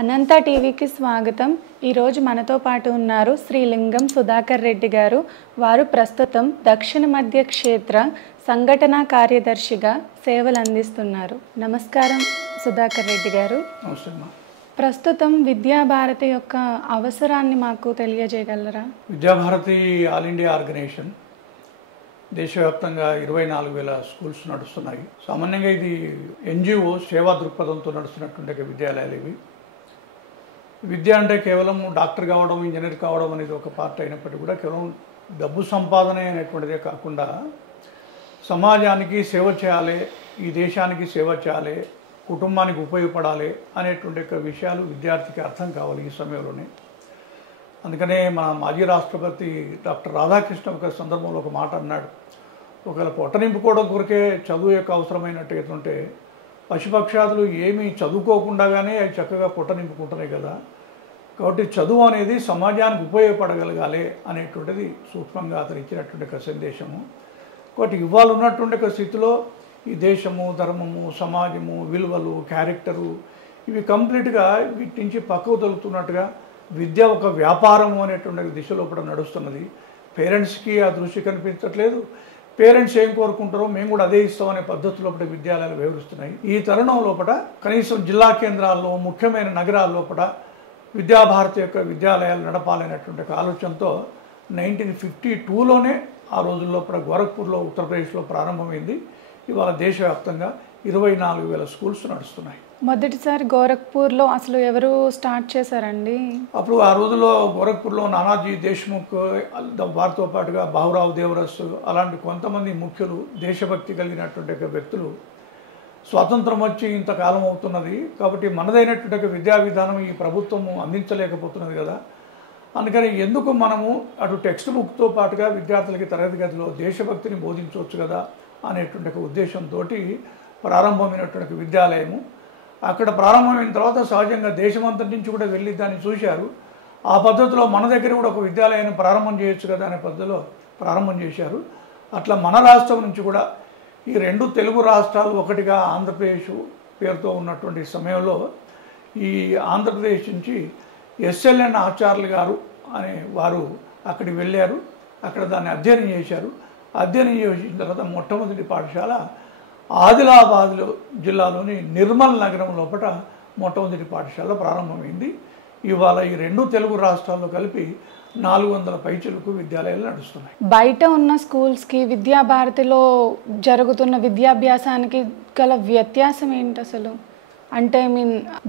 అనంత టీవీకి స్వాగతం. ఈరోజు మనతో పాటు ఉన్నారు శ్రీలింగం సుధాకర్ రెడ్డి గారు. వారు ప్రస్తుతం దక్షిణ మధ్య క్షేత్ర సంఘటనా కార్యదర్శిగా సేవలు అందిస్తున్నారు. నమస్కారం సుధాకర్ రెడ్డి గారు. ప్రస్తుతం విద్యాభారతి యొక్క అవసరాన్ని మాకు తెలియజేయగలరా? విద్యాభారతి ఆల్ ఇండియా ఆర్గనైజేషన్ దేశవ్యాప్తంగా 24,000 స్కూల్స్ నడుస్తున్నాయి. సామాన్యంగా ఇది ఎన్జిఓ సేవా దృక్పథంతో నడుస్తున్నటువంటి విద్యాలయాలు ఇవి. విద్య అంటే కేవలం డాక్టర్ కావడం, ఇంజనీర్ కావడం అనేది ఒక పార్ట్ అయినప్పటికీ కూడా కేవలం డబ్బు సంపాదన అనేటువంటిదే కాకుండా సమాజానికి సేవ చేయాలి, ఈ దేశానికి సేవ చేయాలి, కుటుంబానికి ఉపయోగపడాలి అనేటువంటి విషయాలు విద్యార్థికి అర్థం కావాలి ఈ సమయంలోనే. అందుకనే మన మాజీ రాష్ట్రపతి డాక్టర్ రాధాకృష్ణ ఒక సందర్భంలో ఒక మాట అన్నాడు, ఒకవేళ పొట్ట నింపుకోవడం కొరకే చదువు యొక్క అవసరమైనట్టుంటే పశుపక్షాదులు ఏమీ చదువుకోకుండానే అవి చక్కగా పొట్ట నింపుకుంటున్నాయి కదా. కాబట్టి చదువు అనేది సమాజానికి ఉపయోగపడగలగాలి అనేటువంటిది సూక్ష్మంగా అతను ఇచ్చినటువంటి ఒక సందేశము. కాబట్టి ఇవాళ ఉన్నటువంటి ఒక స్థితిలో ఈ దేశము, ధర్మము, సమాజము, విలువలు, క్యారెక్టరు ఇవి కంప్లీట్గా వీటి నుంచి పక్కకు తొలుగుతున్నట్టుగా విద్య ఒక వ్యాపారము అనేటువంటి దిశలో కూడా నడుస్తున్నది. పేరెంట్స్కి ఆ దృష్టి కనిపించట్లేదు. పేరెంట్స్ ఏం కోరుకుంటారో మేము కూడా అదే ఇస్తామనే పద్ధతి లోపల విద్యాలయాలు వ్యవహరిస్తున్నాయి. ఈ తరుణం లోపల కనీసం జిల్లా కేంద్రాల్లో, ముఖ్యమైన నగరాల లోపల విద్యాభారతి యొక్క విద్యాలయాలు నడపాలనేటువంటి ఆలోచనతో 1952లోనే ఆ రోజుల్లోపల గోరఖ్పూర్లో, ఉత్తరప్రదేశ్లో ప్రారంభమైంది. ఇవాళ దేశవ్యాప్తంగా 24,000 స్కూల్స్ నడుస్తున్నాయి. మొదటిసారి గోరఖ్పూర్లో అసలు ఎవరు స్టార్ట్ చేశారండి? అప్పుడు ఆ రోజుల్లో గోరఖ్పూర్లో నానాజీ దేశ్ముఖ్, వారితో పాటుగా బాబురావు దేవరస్ అలాంటి కొంతమంది ముఖ్యులు, దేశభక్తి కలిగినటువంటి వ్యక్తులు స్వాతంత్రం వచ్చి ఇంతకాలం అవుతున్నది కాబట్టి మనదైనటువంటి విద్యా విధానం ఈ ప్రభుత్వము అందించలేకపోతున్నది కదా. అందుకని ఎందుకు మనము అటు టెక్స్ట్ బుక్తో పాటుగా విద్యార్థులకి తరగతి గదిలో దేశభక్తిని బోధించవచ్చు కదా అనేటువంటి ఉద్దేశంతో ప్రారంభమైనటువంటి విద్యాలయము. అక్కడ ప్రారంభమైన తర్వాత సహజంగా దేశమంతటి నుంచి కూడా వెళ్ళి దాన్ని చూశారు. ఆ పద్ధతిలో మన దగ్గర కూడా ఒక విద్యాలయాన్ని ప్రారంభం చేయొచ్చు కదా అనే పద్ధతిలో ప్రారంభం చేశారు. అట్లా మన రాష్ట్రం నుంచి కూడా ఈ రెండు తెలుగు రాష్ట్రాలు ఒకటిగా ఆంధ్రప్రదేశ్ పేరుతో ఉన్నటువంటి సమయంలో ఈ ఆంధ్రప్రదేశ్ నుంచి ఎస్ఎల్ఎన్ ఆచార్యులు గారు అనే వారు అక్కడికి వెళ్ళారు. అక్కడ దాన్ని అధ్యయనం చేశారు. అధ్యయనం చేసిన తర్వాత మొట్టమొదటి పాఠశాల ఆదిలాబాద్లో జిల్లాలోని నిర్మల్ నగరం లోపల మొట్టమొదటి పాఠశాల ప్రారంభమైంది. ఇవాళ ఈ రెండు తెలుగు రాష్ట్రాల్లో కలిపి 400 పైచిలకు విద్యాలయాలు నడుస్తున్నాయి. బయట ఉన్న స్కూల్స్కి విద్యాభారతిలో జరుగుతున్న విద్యాభ్యాసానికి గల వ్యత్యాసం ఏంటి అసలు? అంటే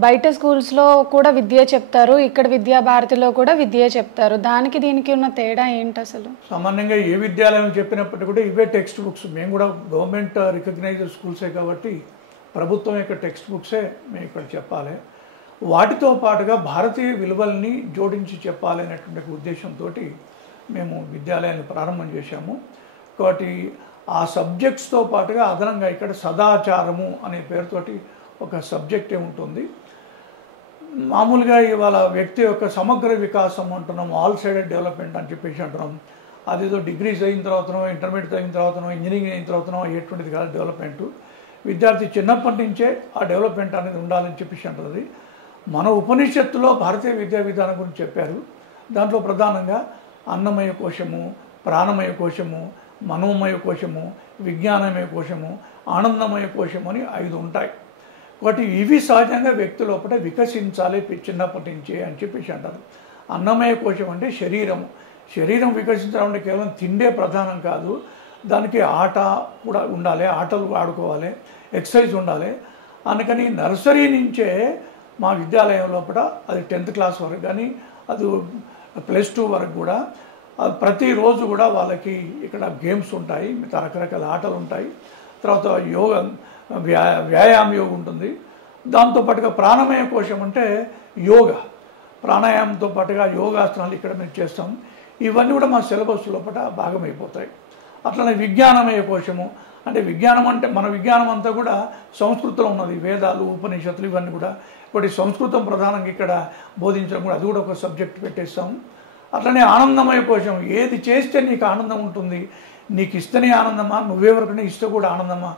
బయట స్కూల్స్లో కూడా విద్య చెప్తారు, ఇక్కడ విద్యాభారతిలో కూడా విద్య చెప్తారు. దానికి దీనికి ఉన్న తేడా ఏంటి అసలు? సామాన్యంగా ఏ విద్యాలయం చెప్పినప్పటికీ కూడా ఇవే టెక్స్ట్ బుక్స్. మేము కూడా గవర్నమెంట్ రికగ్నైజ్డ్ స్కూల్సే కాబట్టి ప్రభుత్వం యొక్క టెక్స్ట్ బుక్సే మేము ఇక్కడ చెప్పాలి. వాటితో పాటుగా భారతీయ విలువల్ని జోడించి చెప్పాలి అనేటువంటి ఉద్దేశంతో మేము విద్యాలయాన్ని ప్రారంభం చేశాము. కాబట్టి ఆ సబ్జెక్ట్స్తో పాటుగా అదనంగా ఇక్కడ సదాచారము అనే పేరుతోటి ఒక సబ్జెక్టే ఉంటుంది. మామూలుగా ఇవాళ వ్యక్తి యొక్క సమగ్ర వికాసం అంటున్నాం, ఆల్ సైడెడ్ డెవలప్మెంట్ అని చెప్పేసి అంటున్నాం. అదేదో డిగ్రీస్ అయిన తర్వాతనో, ఇంటర్మీడియట్ అయిన తర్వాతనో, ఇంజనీరింగ్ అయిన తర్వాతనో అయ్యేటువంటిది కాదు డెవలప్మెంట్. విద్యార్థి చిన్నప్పటి నుంచే ఆ డెవలప్మెంట్ అనేది ఉండాలని చెప్పేసి అంటున్నది. మన ఉపనిషత్తులో భారతీయ విద్యా విధానం గురించి చెప్పారు. దాంట్లో ప్రధానంగా అన్నమయ కోశము, ప్రాణమయ కోశము, మనోమయ కోశము, విజ్ఞానమయ కోశము, ఆనందమయ కోశము అని 5 ఉంటాయి. కాబట్టి ఇవి సహజంగా వ్యక్తి లోపల వికసించాలి చిన్నప్పటి నుంచే అని చెప్పేసి అంటారు. అన్నమయ కోశం అంటే శరీరం. శరీరం వికసించడం అంటే కేవలం తిండే ప్రధానం కాదు, దానికి ఆట కూడా ఉండాలి, ఆటలు ఆడుకోవాలి, ఎక్సర్సైజ్ ఉండాలి. అందుకని నర్సరీ నుంచే మా విద్యాలయం లోపల అది 10th క్లాస్ వరకు కానీ అది +2 వరకు కూడా ప్రతిరోజు కూడా వాళ్ళకి ఇక్కడ గేమ్స్ ఉంటాయి, రకరకాల ఆటలు ఉంటాయి. తర్వాత యోగా, వ్యాయామ యోగం ఉంటుంది. దాంతోపాటుగా ప్రాణమయ కోశం అంటే యోగా, ప్రాణాయామంతో పాటుగా యోగాసనాలు ఇక్కడ మేము చేస్తాం. ఇవన్నీ కూడా మా సిలబస్ లోపల భాగమైపోతాయి. అట్లనే విజ్ఞానమయ కోశము అంటే విజ్ఞానం అంటే మన విజ్ఞానం అంతా కూడా సంస్కృతంలో ఉన్నది. వేదాలు, ఉపనిషత్తులు ఇవన్నీ కూడా ఒకటి సంస్కృతం ప్రధానంగా ఇక్కడ బోధించడం కూడా అది కూడా ఒక సబ్జెక్ట్ పెట్టేస్తాం. అట్లనే ఆనందమయ కోశం, ఏది చేస్తే నీకు ఆనందం ఉంటుంది, నీకు ఇస్తేనే ఆనందమా, నువ్వెవరికైనా ఇస్తే కూడా ఆనందమా,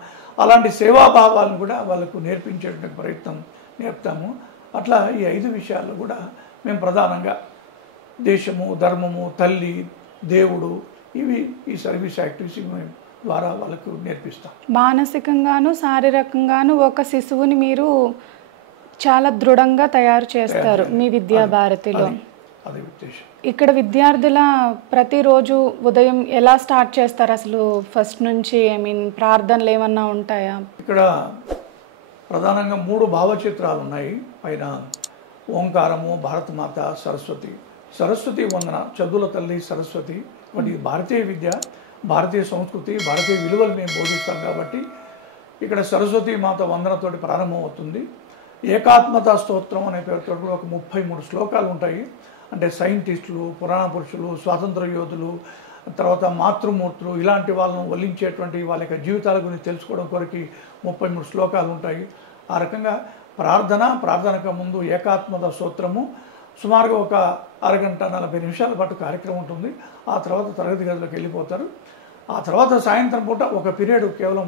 అలాంటి సేవాభావాలను కూడా వాళ్ళకు నేర్పించేటువంటి ప్రయత్నం నేర్పుతాము. అట్లా ఈ 5 విషయాల్లో కూడా మేము ప్రధానంగా దేశము, ధర్మము, తల్లి, దేవుడు, ఇవి ఈ సర్వీస్ యాక్టివిటీస్ మేము ద్వారా వాళ్ళకు నేర్పిస్తాం. మానసికంగాను శారీరకంగాను ఒక శిశువుని మీరు చాలా దృఢంగా తయారు చేస్తారు మీ విద్యా భారతిలో. అదే ఉద్దేశం. ఇక్కడ విద్యార్థుల ప్రతిరోజు ఉదయం ఎలా స్టార్ట్ చేస్తారు అసలు? ఫస్ట్ నుంచి ప్రార్థనలు ఏమన్నా ఉంటాయా? ఇక్కడ ప్రధానంగా 3 భావచిత్రాలు ఉన్నాయి. పైన ఓంకారము, భారతమాత, సరస్వతి. సరస్వతి వందన, చదువుల తల్లి సరస్వతి. వాటి భారతీయ విద్య, భారతీయ సంస్కృతి, భారతీయ విలువలు మేము బోధిస్తాం కాబట్టి ఇక్కడ సరస్వతి మాత వందనతోటి ప్రారంభమవుతుంది. ఏకాత్మత స్తోత్రం అనే పేరుతో కూడా ఒక 33 శ్లోకాలు ఉంటాయి. అంటే సైంటిస్టులు, పురాణ పురుషులు, స్వాతంత్ర యోధులు, తర్వాత మాతృమూర్తులు, ఇలాంటి వాళ్ళను వల్లించేటువంటి వాళ్ళ యొక్క జీవితాల గురించి తెలుసుకోవడం కొరకు 33 శ్లోకాలు ఉంటాయి. ఆ రకంగా ప్రార్థనకు ముందు ఏకాత్మత స్తోత్రము సుమారుగా ఒక అరగంట 40 నిమిషాల పాటు కార్యక్రమం ఉంటుంది. ఆ తర్వాత తరగతి గదిలోకి వెళ్ళిపోతారు. ఆ తర్వాత సాయంత్రం పూట ఒక పీరియడ్ కేవలం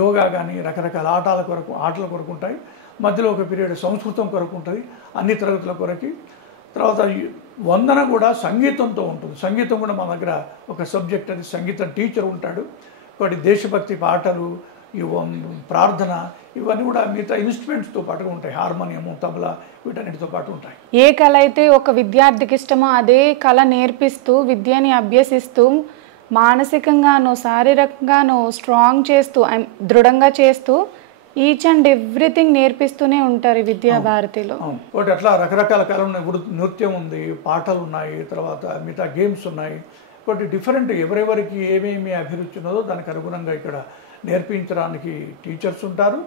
యోగా కానీ రకరకాల ఆటల కొరకు ఉంటాయి. మధ్యలో ఒక పీరియడ్ సంస్కృతం కొరకు ఉంటుంది, అన్ని తరగతుల కొరకు. తర్వాత వందన కూడా సంగీతంతో ఉంటుంది. సంగీతం కూడా మన దగ్గర ఒక సబ్జెక్ట్, అది సంగీతం టీచర్ ఉంటాడు. వాటి దేశభక్తి పాటలు, ప్రార్థన, ఇవన్నీ కూడా మిగతా ఇన్స్ట్రుమెంట్స్తో పాటుగా ఉంటాయి. హార్మోనియము, తబలా, వీటన్నిటితో పాటు ఉంటాయి. ఏ కళ అయితే ఒక విద్యార్థికి ఇష్టమో అదే కళ నేర్పిస్తూ విద్యని అభ్యసిస్తూ మానసికంగాను శారీరకంగాను స్ట్రాంగ్ చేస్తూ దృఢంగా చేస్తూ ఈచ్ అండ్ ఎవ్రీథింగ్ నేర్పిస్తూనే ఉంటారు ఈ విద్యా భారతిలో. ఒకటి అట్లా రకరకాల కళలు ఉన్నాయి. నృత్యం ఉంది, పాటలు ఉన్నాయి, తర్వాత మిగతా గేమ్స్ ఉన్నాయి. ఒకటి డిఫరెంట్, ఎవరెవరికి ఏమేమి అభిరుచి ఉన్నదో దానికి అనుగుణంగా ఇక్కడ నేర్పించడానికి టీచర్స్ ఉంటారు.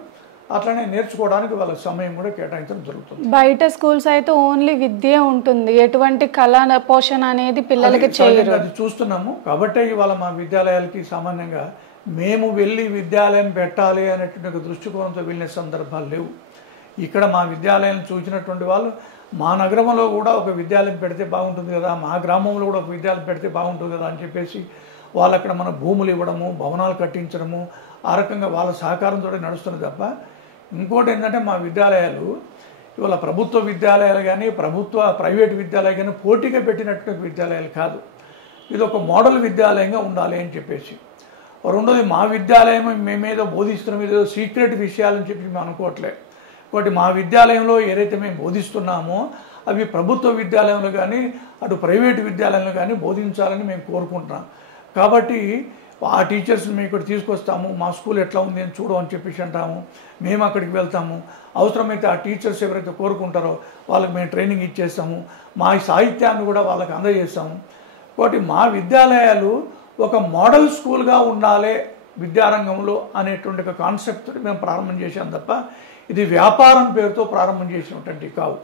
అట్లనే నేర్చుకోవడానికి వాళ్ళ సమయం కూడా కేటాయించడం జరుగుతుంది. బయట స్కూల్స్ అయితే ఓన్లీ విద్య ఉంటుంది, ఎటువంటి కళా పోషణ అనేది పిల్లలకి చేయరు. అది చూస్తున్నాము. కాబట్టి ఇవాళ మా విద్యాలయాలకి సామాన్యంగా మేము వెళ్ళి విద్యాలయం పెట్టాలి అనేటువంటి ఒక దృష్టికోణంతో వెళ్ళిన సందర్భాలు లేవు. ఇక్కడ మా విద్యాలయం చూసినటువంటి వాళ్ళు మా నగరంలో కూడా ఒక విద్యాలయం పెడితే బాగుంటుంది కదా, మా గ్రామంలో కూడా ఒక విద్యాలయం పెడితే బాగుంటుంది కదా అని చెప్పేసి వాళ్ళు అక్కడ మన భూములు ఇవ్వడము, భవనాలు కట్టించడము, ఆ రకంగా వాళ్ళ సహకారంతో నడుస్తుంది తప్ప ఇంకోటి ఏంటంటే మా విద్యాలయాలు ఇవాళ ప్రభుత్వ విద్యాలయాలు కానీ ప్రైవేట్ విద్యాలయాలు కానీ పోటీగా పెట్టినటువంటి విద్యాలయాలు కాదు. ఇది ఒక మోడల్ విద్యాలయంగా ఉండాలి అని చెప్పేసి. రెండోది, మా విద్యాలయం మేమేదో బోధిస్తున్నాం, ఏదో సీక్రెట్ విషయాలని చెప్పి మేము అనుకోవట్లేదు. కాబట్టి మా విద్యాలయంలో ఏదైతే మేము బోధిస్తున్నామో అవి ప్రభుత్వ విద్యాలయంలో కానీ అటు ప్రైవేటు విద్యాలయంలో కానీ బోధించాలని మేము కోరుకుంటున్నాం. కాబట్టి ఆ టీచర్స్ని మేము ఇక్కడ తీసుకొస్తాము, మా స్కూల్ ఎట్లా ఉంది అని చూడమని చెప్పేసి అంటాము. మేము అక్కడికి వెళ్తాము. అవసరమైతే ఆ టీచర్స్ ఎవరైతే కోరుకుంటారో వాళ్ళకి మేము ట్రైనింగ్ ఇచ్చేస్తాము. మా సాహిత్యాన్ని కూడా వాళ్ళకి అందజేస్తాము. కాబట్టి మా విద్యాలయాలు ఒక మోడల్ స్కూల్గా ఉండాలి విద్యారంగంలో అనేటువంటి ఒక కాన్సెప్ట్ మేము ప్రారంభం చేశాం తప్ప ఇది వ్యాపారం పేరుతో ప్రారంభం చేసినటువంటి కావు.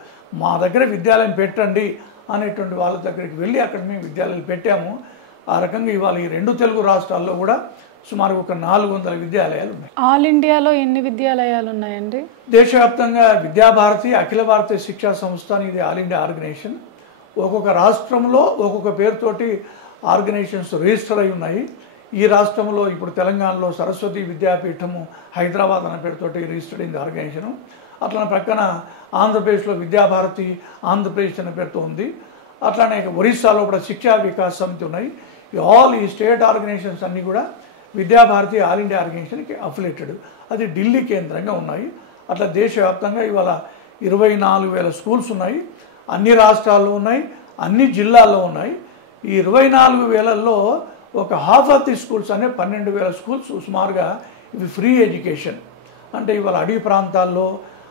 మా దగ్గర విద్యాలయం పెట్టండి అనేటువంటి వాళ్ళ దగ్గరికి వెళ్ళి అక్కడ మేము విద్యాలయాలు పెట్టాము. ఆ రకంగా ఇవాళ ఈ 2 తెలుగు రాష్ట్రాల్లో కూడా సుమారు ఒక 400 విద్యాలయాలు ఉన్నాయి. ఆల్ ఇండియాలో ఎన్ని విద్యాలయాలు ఉన్నాయండి? దేశవ్యాప్తంగా విద్యాభారతి అఖిల భారతీయ శిక్షా సంస్థ ఇది ఆల్ ఇండియా ఆర్గనైజేషన్. ఒక్కొక్క రాష్ట్రంలో ఒక్కొక్క పేరుతోటి ఆర్గనైజేషన్స్ రిజిస్టర్ అయి ఉన్నాయి. ఈ రాష్ట్రంలో ఇప్పుడు తెలంగాణలో సరస్వతి విద్యాపీఠము హైదరాబాద్ అనే పేరుతోటి రిజిస్టర్డ్ అయింది ఆర్గనైజేషను. అట్లా ప్రక్కన ఆంధ్రప్రదేశ్లో విద్యాభారతి ఆంధ్రప్రదేశ్ అనే పేరుతో ఉంది. అట్లానే ఒరిస్సాలో కూడా శిక్షా వికాస్ సమితి ఉన్నాయి. ఈ స్టేట్ ఆర్గనైజేషన్స్ అన్నీ కూడా విద్యాభారతి ఆల్ ఇండియా ఆర్గనైజేషన్కి అఫిలియేటెడ్. అది ఢిల్లీ కేంద్రంగా ఉన్నాయి. అట్లా దేశవ్యాప్తంగా ఇవాళ 24,000 స్కూల్స్ ఉన్నాయి. అన్ని రాష్ట్రాల్లో ఉన్నాయి, అన్ని జిల్లాల్లో ఉన్నాయి. ఈ 24,000లో ఒక హాఫ్ ఆఫ్ ది స్కూల్స్ అనే 12,000 స్కూల్స్ సుమారుగా ఇవి ఫ్రీ ఎడ్యుకేషన్. అంటే ఇవాళ అడవి ప్రాంతాల్లో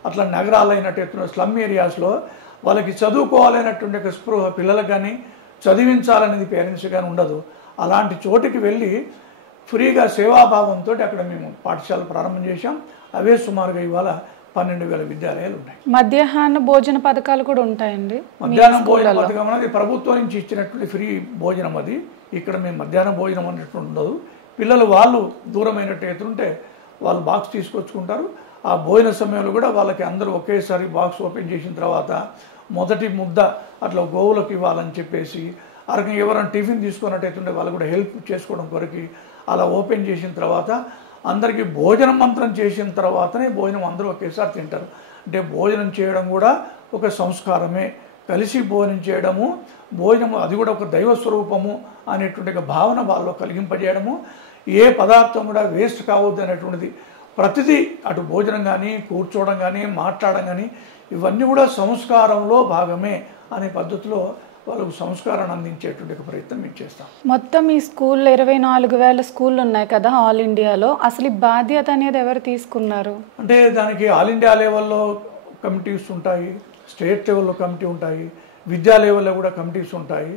అట్లా నగరాలైనట్టు ఎత్తున స్లమ్ ఏరియాస్లో వాళ్ళకి చదువుకోవాలనేటువంటి ఒక స్పృహ పిల్లలకు కానీ చదివించాలనేది పేరెంట్స్ కానీ ఉండదు. అలాంటి చోటికి వెళ్ళి ఫ్రీగా సేవాభావంతో అక్కడ మేము పాఠశాల ప్రారంభం చేశాం. అవే సుమారుగా ఇవాళ 12,000 విద్యాలయాలు ఉన్నాయి. మధ్యాహ్న భోజన పథకాలు కూడా ఉంటాయండి. మధ్యాహ్నం భోజన పథకం అనేది ప్రభుత్వం నుంచి ఇచ్చినటువంటి ఫ్రీ భోజనం. అది ఇక్కడ మేము మధ్యాహ్న భోజనం అనేటువంటి ఉండదు. పిల్లలు వాళ్ళు దూరమైనట్టు ఎత్తుంటే వాళ్ళు బాక్స్ తీసుకొచ్చుకుంటారు. ఆ భోజన సమయంలో కూడా వాళ్ళకి అందరూ ఒకేసారి బాక్స్ ఓపెన్ చేసిన తర్వాత మొదటి ముద్ద అట్లా గోవులకు ఇవ్వాలని చెప్పేసి అరగ ఎవరైనా టిఫిన్ తీసుకున్నట్టయితుంటే వాళ్ళు కూడా హెల్ప్ చేసుకోవడం కొరకు అలా ఓపెన్ చేసిన తర్వాత అందరికీ భోజనం మంత్రం చేసిన తర్వాతనే భోజనం అందరూ ఒకేసారి తింటారు. అంటే భోజనం చేయడం కూడా ఒక సంస్కారమే. కలిసి భోజనం చేయడము, భోజనము అది కూడా ఒక దైవ స్వరూపము అనేటువంటి ఒక భావన వాళ్ళలో కలిగింపజేయడము, ఏ పదార్థం కూడా వేస్ట్ కావద్దు అనేటువంటిది. ప్రతిదీ అటు భోజనం కానీ, కూర్చోవడం కానీ, మాట్లాడడం కానీ ఇవన్నీ కూడా సంస్కారంలో భాగమే అనే పద్ధతిలో వాళ్ళకు సంస్కారాన్ని అందించేటువంటి ఒక ప్రయత్నం మేము చేస్తాం. మొత్తం ఈ స్కూల్లో 24,000 స్కూళ్ళు ఉన్నాయి కదా ఆల్ ఇండియాలో, అసలు ఈ బాధ్యత అనేది ఎవరు తీసుకున్నారు? అంటే దానికి ఆల్ ఇండియా లెవెల్లో కమిటీస్ ఉంటాయి, స్టేట్ లెవెల్లో కమిటీ ఉంటాయి, విద్యా లెవెల్లో కూడా కమిటీస్ ఉంటాయి.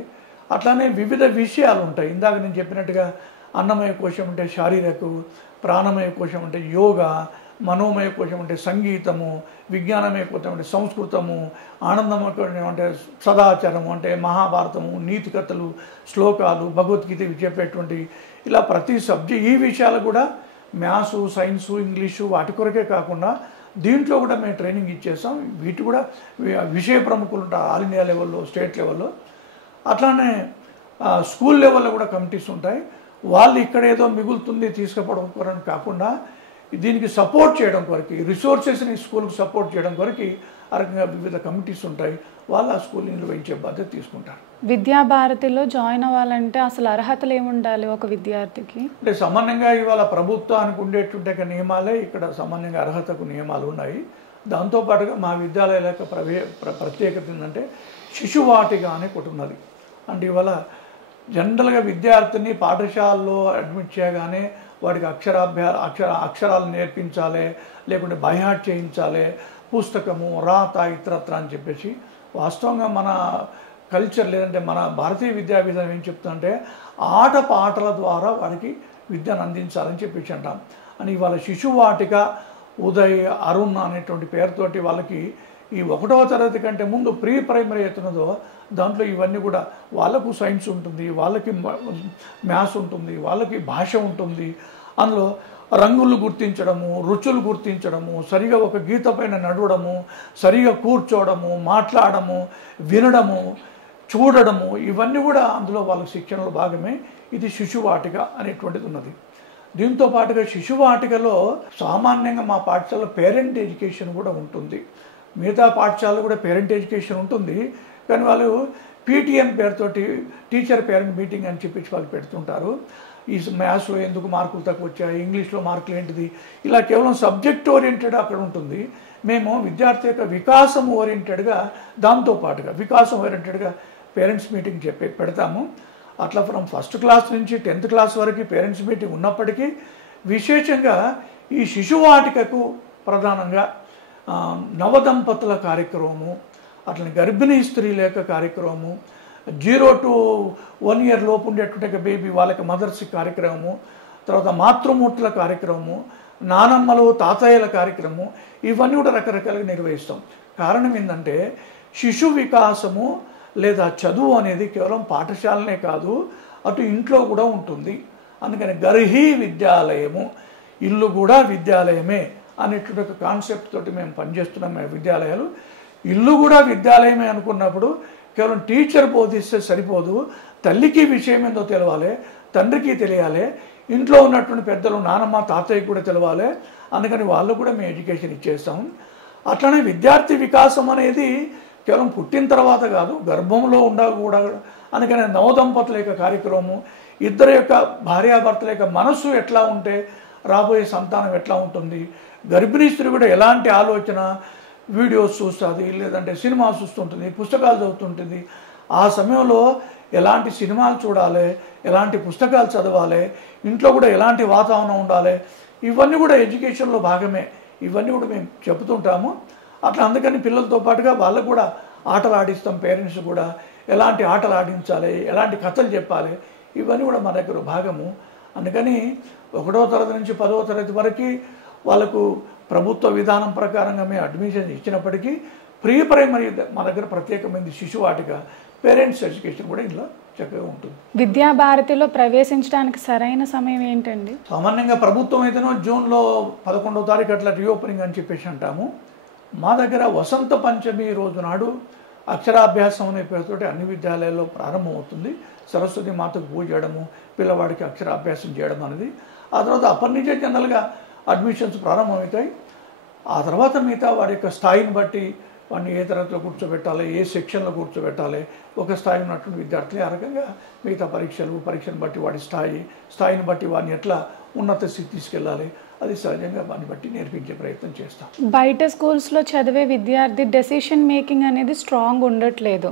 అట్లానే వివిధ విషయాలు ఉంటాయి. ఇందాక నేను చెప్పినట్టుగా అన్నమయ కోశం అంటే శారీరక, ప్రాణమయ కోశం అంటే యోగా, మనోమయ కోశం అంటే సంగీతము, విజ్ఞానమయ కోశం అంటే సంస్కృతము, ఆనందమయ కోశం అంటే సదాచారము అంటే మహాభారతము, నీతి కథలు, శ్లోకాలు, భగవద్గీత ఇవి చెప్పేటువంటి ఇలా ప్రతి సబ్జెక్ట్ ఈ విషయాలు కూడా మ్యాథ్స్, సైన్సు, ఇంగ్లీషు వాటి కొరకే కాకుండా దీంట్లో కూడా మేము ట్రైనింగ్ ఇచ్చేస్తాం. వీటి కూడా విషయ ప్రముఖులు ఉంటారు ఆల్ ఇండియా లెవెల్లో, స్టేట్ లెవెల్లో. అట్లానే స్కూల్ లెవెల్లో కూడా కమిటీస్ ఉంటాయి. వాళ్ళు ఇక్కడ ఏదో మిగులుతుంది తీసుకుపోవడం కొరకు కాకుండా దీనికి సపోర్ట్ చేయడం కొరకు, రిసోర్సెస్ని స్కూల్కి సపోర్ట్ చేయడం కొరకు ఆ రకంగా వివిధ కమిటీస్ ఉంటాయి. వాళ్ళు ఆ స్కూల్ నిర్వహించే బాధ్యత తీసుకుంటారు. విద్యాభారతిలో జాయిన్ అవ్వాలంటే అసలు అర్హతలు ఏముండాలి ఒక విద్యార్థికి? అంటే సామాన్యంగా ఇవాళ ప్రభుత్వానికి ఉండేటువంటి నియమాలే ఇక్కడ సామాన్యంగా అర్హతకు నియమాలు ఉన్నాయి. దాంతోపాటుగా మా విద్యాలయాల యొక్క ప్రత్యేకత ఏంటంటే శిశువాటిక అనే ఒకటి ఉన్నది. అంటే ఇవాళ జనరల్గా విద్యార్థిని పాఠశాలలో అడ్మిట్ చేయగానే వాడికి అక్షరాలు నేర్పించాలి, లేకుంటే బైహార్ట్ చేయించాలి, పుస్తకము, రాత, ఇతరత్ర అని చెప్పేసి. వాస్తవంగా మన కల్చర్ లేదంటే మన భారతీయ విద్యా విధానం ఏం చెప్తుందంటే ఆట పాటల ద్వారా వాడికి విద్యను అందించాలని చెప్పేసి అంటాం. అని ఇవాళ శిశువాటిక, ఉదయ్, అరుణ్ అనేటువంటి పేరుతోటి వాళ్ళకి ఈ 1వ తరగతి కంటే ముందు ప్రీ ప్రైమరీ అవుతున్నదో దాంట్లో ఇవన్నీ కూడా వాళ్ళకు సైన్స్ ఉంటుంది, వాళ్ళకి మ్యాథ్స్ ఉంటుంది, వాళ్ళకి భాష ఉంటుంది. అందులో రంగులు గుర్తించడము, రుచులు గుర్తించడము, సరిగా ఒక గీత పైన నడవడము, సరిగా కూర్చోవడము, మాట్లాడము, వినడము, చూడడము ఇవన్నీ కూడా అందులో వాళ్ళ శిక్షణలో భాగమే. ఇది శిశువాటిక అనేటువంటిది ఉన్నది. దీంతో పాటుగా శిశువాటికలో సామాన్యంగా మా పాఠశాలలో పేరెంట్ ఎడ్యుకేషన్ కూడా ఉంటుంది. మిగతా పాఠశాలలో కూడా పేరెంట్ ఎడ్యుకేషన్ ఉంటుంది, కానీ వాళ్ళు పీటీఎం పేరుతోటి టీచర్ పేరెంట్ మీటింగ్ అని చెప్పి వాళ్ళు పెడుతుంటారు. ఈ మ్యాథ్స్లో ఎందుకు మార్కులు తక్కువ వచ్చాయి, ఇంగ్లీష్లో మార్కులు ఏంటిది, ఇలా కేవలం సబ్జెక్ట్ ఓరియంటెడ్ అక్కడ ఉంటుంది. మేము విద్యార్థి యొక్క వికాసం ఓరియంటెడ్గా దాంతోపాటుగా వికాసం ఓరియంటెడ్గా పేరెంట్స్ మీటింగ్ పెడతాము. అట్లా ఫ్రమ్ 1st క్లాస్ నుంచి 10th క్లాస్ వరకు పేరెంట్స్ మీటింగ్ ఉన్నప్పటికీ విశేషంగా ఈ శిశువాటికకు ప్రధానంగా నవదంపతుల కార్యక్రమము, అట్లనే గర్భిణీ స్త్రీల యొక్క కార్యక్రమము, 0 to 1 year లోపు ఉండేటువంటి బేబీ వాళ్ళకి మదర్స్ కార్యక్రమము, తర్వాత మాతృమూర్తుల కార్యక్రమము, నానమ్మలు, తాతయ్యల కార్యక్రమము ఇవన్నీ కూడా రకరకాలుగా నిర్వహిస్తాం. కారణం ఏంటంటే శిశు వికాసము లేదా చదువు అనేది కేవలం పాఠశాలనే కాదు, అటు ఇంట్లో కూడా ఉంటుంది. అందుకని గర్హి విద్యాలయము, ఇల్లు కూడా విద్యాలయమే అనేటువంటి ఒక కాన్సెప్ట్ తోటి మేము పనిచేస్తున్నాం. మా విద్యాలయాలు ఇల్లు కూడా విద్యాలయమే అనుకున్నప్పుడు కేవలం టీచర్ బోధిస్తే సరిపోదు, తల్లికి విషయం ఏందో తెలవాలి, తండ్రికి తెలియాలి, ఇంట్లో ఉన్నటువంటి పెద్దలు నానమ్మ తాతయ్యకి కూడా తెలవాలి. అందుకని వాళ్ళు కూడా మేము ఎడ్యుకేషన్ ఇచ్చేస్తాం. అట్లనే విద్యార్థి వికాసం అనేది కేవలం పుట్టిన తర్వాత కాదు, గర్భంలో కూడా. అందుకని నవదంపతుల యొక్క కార్యక్రమము, ఇద్దరు యొక్క భార్యాభర్తల యొక్క మనస్సు ఎట్లా ఉంటే రాబోయే సంతానం ఎట్లా ఉంటుంది, గర్భిణీ స్త్రీ కూడా ఎలాంటి ఆలోచన, వీడియోస్ చూస్తుంది, లేదంటే సినిమా చూస్తుంటుంది, పుస్తకాలు చదువుతుంటుంది. ఆ సమయంలో ఎలాంటి సినిమాలు చూడాలి, ఎలాంటి పుస్తకాలు చదవాలి, ఇంట్లో కూడా ఎలాంటి వాతావరణం ఉండాలి, ఇవన్నీ కూడా ఎడ్యుకేషన్లో భాగమే. ఇవన్నీ కూడా మేము చెబుతుంటాము. అట్లా అందుకని పిల్లలతో పాటుగా వాళ్ళకు కూడా ఆటలు ఆడిస్తాం. పేరెంట్స్ కూడా ఎలాంటి ఆటలు ఆడించాలి, ఎలాంటి కథలు చెప్పాలి, ఇవన్నీ కూడా మన దగ్గర భాగము. అందుకని 1వ తరగతి నుంచి 10వ తరగతి వరకు వాళ్ళకు ప్రభుత్వ విధానం ప్రకారంగా మేము అడ్మిషన్ ఇచ్చినప్పటికీ ప్రీ ప్రైమరీ మా దగ్గర ప్రత్యేకమైన శిశువాటిక పేరెంట్స్ ఎడ్యుకేషన్ కూడా ఇంట్లో చక్కగా ఉంటుంది. విద్యాభారతిలో ప్రవేశించడానికి సరైన సమయం ఏంటండి? సామాన్యంగా ప్రభుత్వం అయితేనో జూన్లో 11వ తారీఖు అట్లా రీఓపెనింగ్ అని చెప్పేసి అంటాము. మా దగ్గర వసంత పంచమి రోజు నాడు అక్షరాభ్యాసం అనే పేరుతోటి అన్ని విద్యాలయాల్లో ప్రారంభమవుతుంది. సరస్వతి మాతకు పూజ చేయడము, పిల్లవాడికి అక్షరాభ్యాసం చేయడం అనేది. ఆ తర్వాత అప్పటి నుంచే జనరల్గా అడ్మిషన్స్ ప్రారంభమవుతాయి. ఆ తర్వాత మిగతా వాడి యొక్క స్థాయిని బట్టి వాడిని ఏ తరగతిలో కూర్చోబెట్టాలి, ఏ సెక్షన్లో కూర్చోబెట్టాలి, ఒక స్థాయి ఉన్నటువంటి విద్యార్థులు ఆ రకంగా మిగతా పరీక్షను బట్టి వాడి స్థాయిని బట్టి వాడిని ఎట్లా ఉన్నత స్థితి తీసుకెళ్ళాలి, అది సహజంగా వాడిని బట్టి నేర్పించే ప్రయత్నం చేస్తాం. బయట స్కూల్స్లో చదివే విద్యార్థి డెసిషన్ మేకింగ్ అనేది స్ట్రాంగ్ ఉండట్లేదు.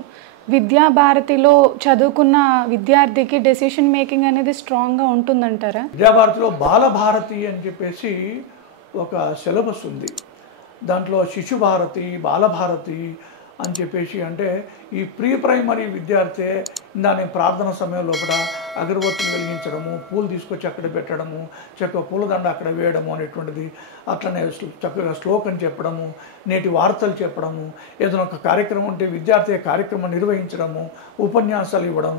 విద్యాభారతిలో చదువుకున్న విద్యార్థికి డెసిషన్ మేకింగ్ అనేది స్ట్రాంగ్గా ఉంటుందంటారా? విద్యాభారతిలో బాలభారతి అని చెప్పేసి ఒక సిలబస్ ఉంది. దాంట్లో శిశుభారతి, బాలభారతి అని చెప్పేసి, అంటే ఈ ప్రీ ప్రైమరీ విద్యార్థి దాని ప్రార్థన సమయం లోపల అగరబత్తులు వెలిగించడము, పూలు తీసుకొచ్చి అక్కడ పెట్టడము, చక్కగా పూలదండ అక్కడ వేయడము అనేటువంటిది, అట్లనే చక్కగా శ్లోకం చెప్పడము, నేటి వార్తలు చెప్పడము, ఏదైనా ఒక కార్యక్రమం ఉంటే విద్యార్థి కార్యక్రమం నిర్వహించడము, ఉపన్యాసాలు ఇవ్వడం,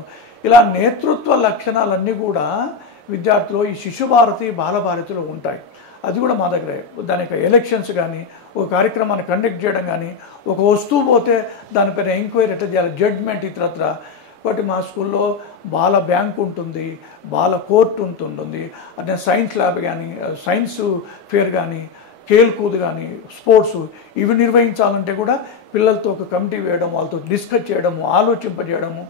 ఇలా నేతృత్వ లక్షణాలన్నీ కూడా విద్యార్థులు ఈ శిశుభారతి, బాలభారతిలో ఉంటాయి. అది కూడా మా దగ్గరే. దానికి ఎలక్షన్స్ కానీ, ఒక కార్యక్రమాన్ని కండక్ట్ చేయడం కానీ, ఒక వస్తువు పోతే దానిపైన ఎంక్వైరీ ఎట్లా చేయాలి, జడ్జ్మెంట్ ఇతరత్ర. కాబట్టి మా స్కూల్లో బాల బ్యాంక్ ఉంటుంది, బాల కోర్టు ఉంటుంది, అంటే సైన్స్ ల్యాబ్ కానీ, సైన్స్ ఫేర్ కానీ, ఖేల్కూద్ కానీ, స్పోర్ట్స్ ఇవి నిర్వహించాలంటే కూడా పిల్లలతో ఒక కమిటీ వేయడం, వాళ్ళతో డిస్కస్ చేయడము, ఆలోచింపజేయడము,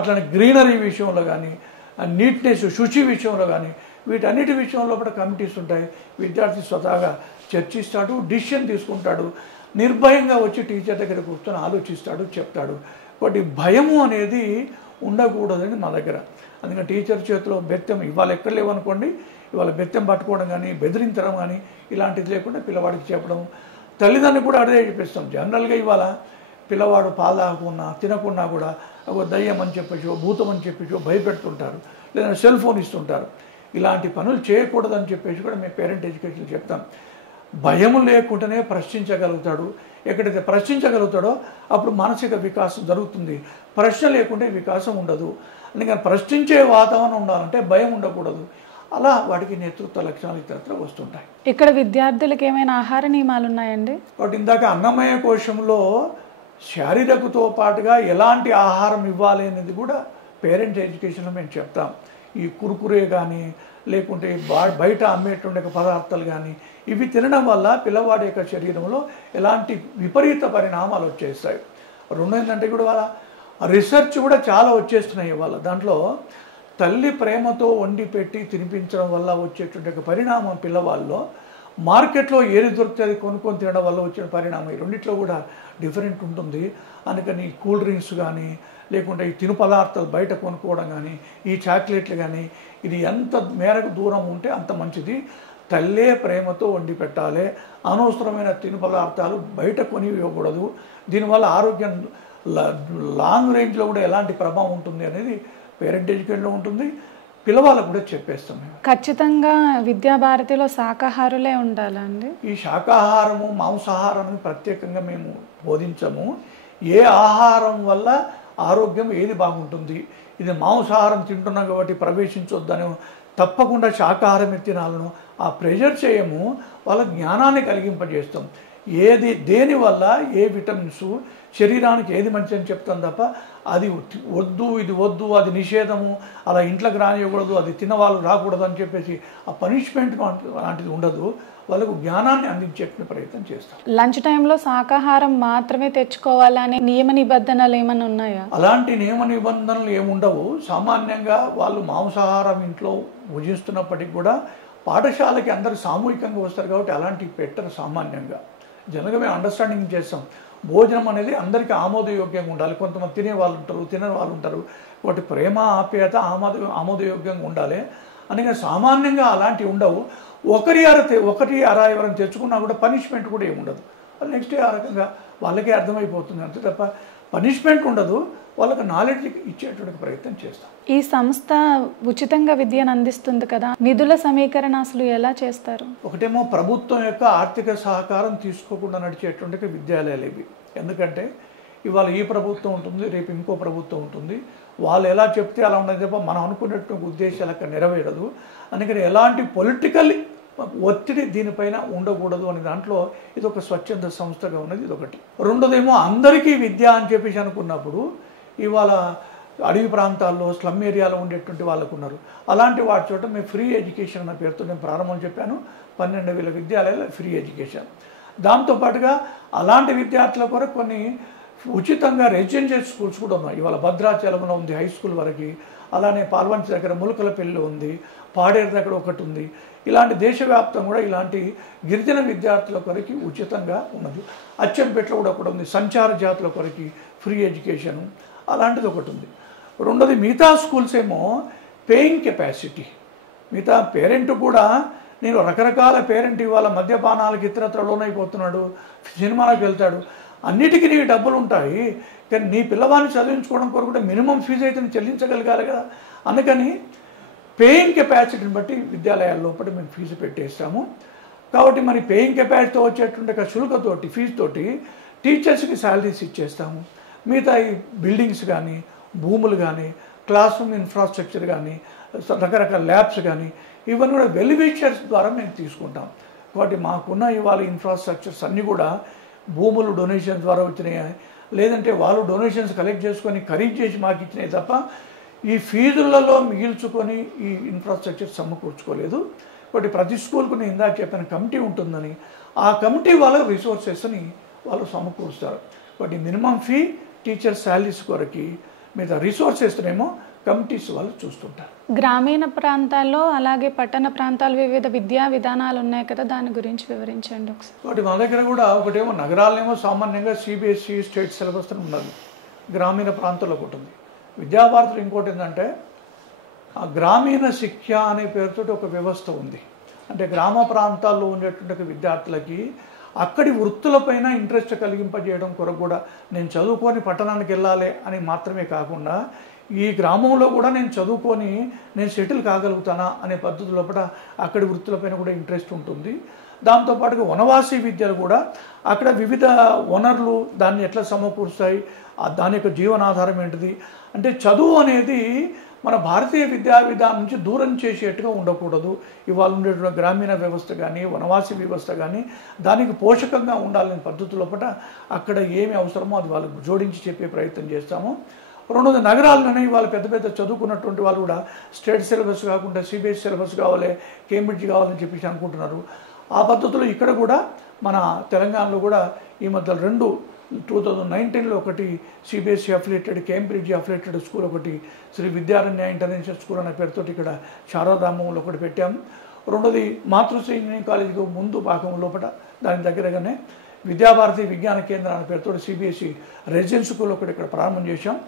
అట్లనే గ్రీనరీ విషయంలో కానీ, నీట్నెస్ శుచి విషయంలో కానీ, వీటన్నిటి విషయంలో కూడా కమిటీస్ ఉంటాయి. విద్యార్థి స్వతహాగా చర్చిస్తాడు, డిసిషన్ తీసుకుంటాడు, నిర్భయంగా వచ్చి టీచర్ దగ్గర కూర్చొని ఆలోచిస్తాడు, చెప్తాడు. కాబట్టి భయము అనేది ఉండకూడదని మా దగ్గర. అందుకని టీచర్ చేతిలో బెత్తం ఇవాళ ఎక్కడ లేవనుకోండి, ఇవాళ బెత్తం పట్టుకోవడం కానీ, బెదిరించడం కానీ ఇలాంటిది లేకుండా పిల్లవాడికి చెప్పడం, తల్లిదండ్రులు కూడా అదే చెప్పిస్తాం. జనరల్గా ఇవాళ పిల్లవాడు పాలు తాగకున్నా తినకున్నా కూడా ఒక దయ్యం అని చెప్పేసి, భూతం అని చెప్పేసి భయపెడుతుంటారు, లేదా సెల్ ఫోన్ ఇస్తుంటారు. ఇలాంటి పనులు చేయకూడదని చెప్పేసి కూడా మేము పేరెంట్ ఎడ్యుకేషన్ చెప్తాం. భయం లేకుండానే ప్రశ్నించగలుగుతాడు. ఎక్కడైతే ప్రశ్నించగలుగుతాడో అప్పుడు మానసిక వికాసం జరుగుతుంది. ప్రశ్న లేకుంటే వికాసం ఉండదు. అందుకని ప్రశ్నించే వాతావరణం ఉండాలంటే భయం ఉండకూడదు. అలా వాటికి నేతృత్వ లక్షణాలు ఇతరత్ర వస్తుంటాయి. ఇక్కడ విద్యార్థులకు ఏమైనా ఆహార నియమాలు ఉన్నాయండి? కాబట్టి ఇందాక అన్నమయ కోశంలో శారీరకతో పాటుగా ఎలాంటి ఆహారం ఇవ్వాలి అనేది కూడా పేరెంట్ ఎడ్యుకేషన్లో మేము చెప్తాం. ఈ కురుకురే కానీ, లేకుంటే బయట అమ్మేటువంటి పదార్థాలు కానీ, ఇవి తినడం వల్ల పిల్లవాడి యొక్క శరీరంలో ఎలాంటి విపరీత పరిణామాలు వచ్చేస్తాయి. రెండు ఏంటంటే కూడా వాళ్ళ రీసెర్చ్ కూడా చాలా వచ్చేస్తున్నాయి ఇవాళ. దాంట్లో తల్లి ప్రేమతో వండి పెట్టి తినిపించడం వల్ల వచ్చేటువంటి పరిణామం పిల్లవాళ్ళలో, మార్కెట్లో ఏది దొరికితే అది కొనుక్కొని తినడం వల్ల వచ్చిన పరిణామం ఈ రెండిట్లో కూడా డిఫరెంట్ ఉంటుంది. అందుకని కూల్ డ్రింక్స్ కానీ, లేకుంటే ఈ తిను పదార్థాలు బయట కొనుక్కోవడం కానీ, ఈ చాక్లెట్లు కానీ, ఇది ఎంత మేరకు దూరం ఉంటే అంత మంచిది. తల్లే ప్రేమతో వండి పెట్టాలి. అనవసరమైన తిను పదార్థాలు బయట కొని ఇవ్వకూడదు. దీనివల్ల ఆరోగ్యం లాంగ్ రేంజ్లో కూడా ఎలాంటి ప్రభావం ఉంటుంది అనేది పేరెంట్ ఎడ్యుకేషన్లో ఉంటుంది. పిల్లవాళ్ళకు కూడా చెప్పేస్తాం మేము. ఖచ్చితంగా విద్యాభారతిలో శాకాహారులే ఉండాలండి. ఈ శాకాహారము, మాంసాహారం ప్రత్యేకంగా మేము బోధించము. ఏ ఆహారం వల్ల ఆరోగ్యం ఏది బాగుంటుంది, ఇది మాంసాహారం తింటున్నాం కాబట్టి ప్రవేశించొద్దని తప్పకుండా శాకాహారం తినాలను ఆ ప్రెజర్ చేయము. వాళ్ళ జ్ఞానాన్ని కలిగింపజేస్తాం. దేనివల్ల ఏ విటమిన్స్ శరీరానికి ఏది మంచి అని చెప్తాం తప్ప అది వద్దు, ఇది వద్దు, అది నిషేధము, అలా ఇంట్లోకి రానివ్వకూడదు, అది తినవాళ్ళు రాకూడదు అని చెప్పేసి ఆ పనిష్మెంట్ లాంటిది ఉండదు. వాళ్ళకు జ్ఞానాన్ని అందించే ప్రయత్నం చేస్తాం. లంచ్ టైంలో శాకాహారం మాత్రమే తెచ్చుకోవాలనే నియమ నిబంధనలు ఏమైనా ఉన్నాయా? అలాంటి నియమ నిబంధనలు ఏముండవు. సామాన్యంగా వాళ్ళు మాంసాహారం ఇంట్లో భుజిస్తున్నప్పటికీ కూడా పాఠశాలకి అందరూ సామూహికంగా వస్తారు కాబట్టి అలాంటివి పెట్టరు. సామాన్యంగా జనరల్గా మేము అండర్స్టాండింగ్ చేస్తాం. భోజనం అనేది అందరికీ ఆమోదయోగ్యంగా ఉండాలి. కొంతమంది తినే వాళ్ళు ఉంటారు, తినని వాళ్ళు ఉంటారు. కాబట్టి ప్రేమ, ఆప్యాయత ఆమోదయోగ్యంగా ఉండాలి. అందుకని సామాన్యంగా అలాంటివి ఉండవు. ఒకటి అర ఎవరైనా తెచ్చుకున్నా కూడా పనిష్మెంట్ కూడా ఏముండదు. నెక్స్ట్ డే ఆ రకంగా వాళ్ళకే అర్థమైపోతుంది అంతే తప్ప పనిష్మెంట్ ఉండదు. వాళ్ళకి నాలెడ్జ్ ఇచ్చేటువంటి ప్రయత్నం చేస్తాం. ఈ సంస్థ ఉచితంగా విద్యను అందిస్తుంది కదా, నిధుల సమీకరణ అసలు ఎలా చేస్తారు? ఒకటేమో ప్రభుత్వం యొక్క ఆర్థిక సహకారం తీసుకోకుండా నడిచేటువంటి విద్యాలయాలు ఇవి. ఎందుకంటే ఇవాళ ఈ ప్రభుత్వం ఉంటుంది, రేపు ఇంకో ప్రభుత్వం ఉంటుంది. వాళ్ళు ఎలా చెప్తే అలా ఉండదు తప్ప మనం అనుకున్నటువంటి ఉద్దేశాలు అక్కడ నెరవేరదు. అందుకని ఎలాంటి పొలిటికల్ ఒత్తిడి దీనిపైన ఉండకూడదు అనే దాంట్లో ఇది ఒక స్వచ్ఛంద సంస్థగా ఉన్నది. ఇదొకటి. రెండోదేమో అందరికీ విద్య అని చెప్పేసి అనుకున్నప్పుడు ఇవాళ అడవి ప్రాంతాల్లో స్లమ్ ఏరియాలో ఉండేటువంటి వాళ్ళకు ఉన్నారు. అలాంటి వాటి చోట మేము ఫ్రీ ఎడ్యుకేషన్ అన్న పేరుతో నేను ప్రారంభం చెప్పాను. 12,000 విద్యాలయాలు ఫ్రీ ఎడ్యుకేషన్. దాంతోపాటుగా అలాంటి విద్యార్థుల కొరకు కొన్ని ఉచితంగా రెసిడెన్షియల్ స్కూల్స్ కూడా ఉన్నాయి. ఇవాళ భద్రాచలంలో ఉంది హై స్కూల్ వరకు, అలానే పాల్వంచి దగ్గర ములకలపల్లి ఉంది, పాడేరు దగ్గర ఒకటి ఉంది. ఇలాంటి దేశవ్యాప్తంగా కూడా ఇలాంటి గిరిజన విద్యార్థుల కొరకు ఉచితంగా ఉన్నది. అచ్చంపేటలో కూడా ఒకటి ఉంది, సంచార జాతుల కొరకు ఫ్రీ ఎడ్యుకేషన్ అలాంటిది ఒకటి ఉంది. రెండోది మిగతా స్కూల్స్ ఏమో పేయింగ్ కెపాసిటీ. మిగతా పేరెంట్ కూడా నేను రకరకాల పేరెంట్ ఇవాళ మద్యపానాలకు ఇతరత్ర లోనైపోతున్నాడు, సినిమాలకు వెళ్తాడు, అన్నిటికీ నీకు డబ్బులు ఉంటాయి, కానీ నీ పిల్లవాడిని చదివించుకోవడం కొరకు కూడా మినిమం ఫీజు అయితే చెల్లించగలగాలి కదా. అందుకని పేయింగ్ కెపాసిటీని బట్టి విద్యాలయాల లోపల మేము ఫీజు పెట్టేస్తాము. కాబట్టి మరి పేయింగ్ కెపాసిటీతో వచ్చేటువంటి శుల్కతోటి ఫీజుతోటి టీచర్స్కి శాలరీస్ ఇచ్చేస్తాము. మిగతా ఈ బిల్డింగ్స్ కానీ, భూములు కానీ, క్లాస్ రూమ్ ఇన్ఫ్రాస్ట్రక్చర్ కానీ, రకరకాల ల్యాబ్స్ కానీ ఇవన్నీ కూడా వెల్విషర్స్ ద్వారా మేము తీసుకుంటాం. కాబట్టి మాకున్న ఇవాళ ఇన్ఫ్రాస్ట్రక్చర్స్ అన్నీ కూడా భూములు డొనేషన్ ద్వారా వచ్చినాయి, లేదంటే వాళ్ళు డొనేషన్స్ కలెక్ట్ చేసుకొని ఖరీదు చేసి మాకు ఇచ్చినాయి తప్ప ఈ ఫీజులలో మిగిల్చుకొని ఈ ఇన్ఫ్రాస్ట్రక్చర్ సమకూర్చుకోలేదు. కాబట్టి ప్రతి స్కూల్కు నేను ఇందాక చెప్పిన కమిటీ ఉంటుందని, ఆ కమిటీ వాళ్ళ రిసోర్సెస్ని వాళ్ళు సమకూరుస్తారు. కాబట్టి మినిమం ఫీ టీచర్ శాలరీస్ కొరకి, మీద రిసోర్సెస్నేమో కమిటీస్ వాళ్ళు చూస్తుంటారు. గ్రామీణ ప్రాంతాల్లో అలాగే పట్టణ ప్రాంతాలు వివిధ విద్యా విధానాలు ఉన్నాయి కదా, దాని గురించి వివరించండి ఒకసారి. కాబట్టి మా దగ్గర కూడా ఒకటేమో నగరాలనేమో సామాన్యంగా సిబిఎస్ఈ స్టేట్ సిలబస్ ఉన్నది, గ్రామీణ ప్రాంతాల్లో ఒకటి ఉంది. విద్యాభారతులు ఇంకోటి ఏంటంటే ఆ గ్రామీణ శిక్ష అనే పేరుతో ఒక వ్యవస్థ ఉంది. అంటే గ్రామ ప్రాంతాల్లో ఉండేటువంటి విద్యార్థులకి అక్కడి వృత్తులపైన ఇంట్రెస్ట్ కలిగింపజేయడం కొరకు కూడా, నేను చదువుకొని పట్టణానికి వెళ్ళాలి అని మాత్రమే కాకుండా ఈ గ్రామంలో కూడా నేను చదువుకొని నేను సెటిల్ కాగలుగుతానా అనే పద్ధతి లోపల అక్కడి వృత్తులపైన కూడా ఇంట్రెస్ట్ ఉంటుంది. దాంతోపాటుగా వనవాసీ విద్యలు కూడా అక్కడ వివిధ వనరులు దాన్ని ఎట్లా సమకూరుస్తాయి, దాని యొక్క జీవనాధారం ఏంటిది, అంటే చదువు అనేది మన భారతీయ విద్యా విధానం నుంచి దూరం చేసేట్టుగా ఉండకూడదు. ఇవాళ ఉండేటువంటి గ్రామీణ వ్యవస్థ కానీ, వనవాసీ వ్యవస్థ కానీ దానికి పోషకంగా ఉండాలనే పద్ధతి లోపల అక్కడ ఏమి అవసరమో అది వాళ్ళకు జోడించి చెప్పే ప్రయత్నం చేస్తాము. రెండోది నగరాల్లోనే ఇవాళ పెద్ద పెద్ద చదువుకున్నటువంటి వాళ్ళు కూడా స్టేట్ సిలబస్ కాకుండా సిబిఎస్ సిలబస్ కావాలి, కేంబ్రిడ్జ్ కావాలని చెప్పేసి అనుకుంటున్నారు. ఆ పద్ధతిలో ఇక్కడ కూడా మన తెలంగాణలో కూడా ఈ మధ్య 2019లో ఒకటి CBSE affiliated, Cambridge affiliated school ఒకటి, శ్రీ విద్యారణ్య ఇంటర్నేషనల్ స్కూల్ అనే పేరుతో ఇక్కడ శారదారామంలో ఒకటి పెట్టాము. రెండోది మాతృశ్రీ ఇంజనీరింగ్ కాలేజీకి ముందు భాగం లోపల దాని దగ్గరగానే విద్యాభారతి విజ్ఞాన కేంద్రం అనే పేరుతో సిబిఎస్ఈ రెసిడెన్సీ స్కూల్ ఒకటి ఇక్కడ ప్రారంభం చేశాం.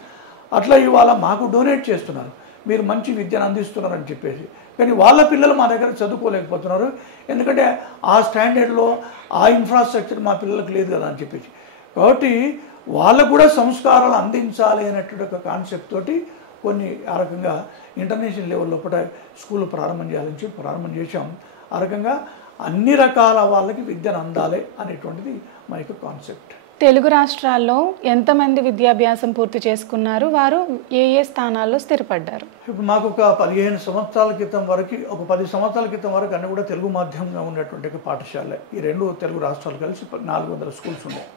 అట్లా ఇవాళ మాకు డొనేట్ చేస్తున్నారు, మీరు మంచి విద్యను అందిస్తున్నారని చెప్పేసి, కానీ వాళ్ళ పిల్లలు మా దగ్గర చదువుకోలేకపోతున్నారు, ఎందుకంటే ఆ స్టాండర్డ్లో ఆ ఇన్ఫ్రాస్ట్రక్చర్ మా పిల్లలకు లేదు కదా అని చెప్పేసి. కాబట్టి వాళ్ళకు కూడా సంస్కారాలు అందించాలి అనేటువంటి ఒక కాన్సెప్ట్ తోటి కొన్ని ఆ రకంగా ఇంటర్నేషనల్ లెవెల్ లోపల స్కూల్ ప్రారంభం చేయాలని చెప్పి ప్రారంభం చేశాం. ఆ రకంగా అన్ని రకాల వాళ్ళకి విద్యను అందాలి అనేటువంటిది మా యొక్క కాన్సెప్ట్. తెలుగు రాష్ట్రాల్లో ఎంతమంది విద్యాభ్యాసం పూర్తి చేసుకున్నారు, వారు ఏ ఏ స్థానాల్లో స్థిరపడ్డారు? ఇప్పుడు మాకు ఒక 15 సంవత్సరాల క్రితం వరకు, ఒక 10 సంవత్సరాల క్రితం వరకు అన్నీ కూడా తెలుగు మాధ్యమంగా ఉన్నటువంటి పాఠశాలే. ఈ 2 తెలుగు రాష్ట్రాలు కలిసి 400 స్కూల్స్ ఉన్నాయి.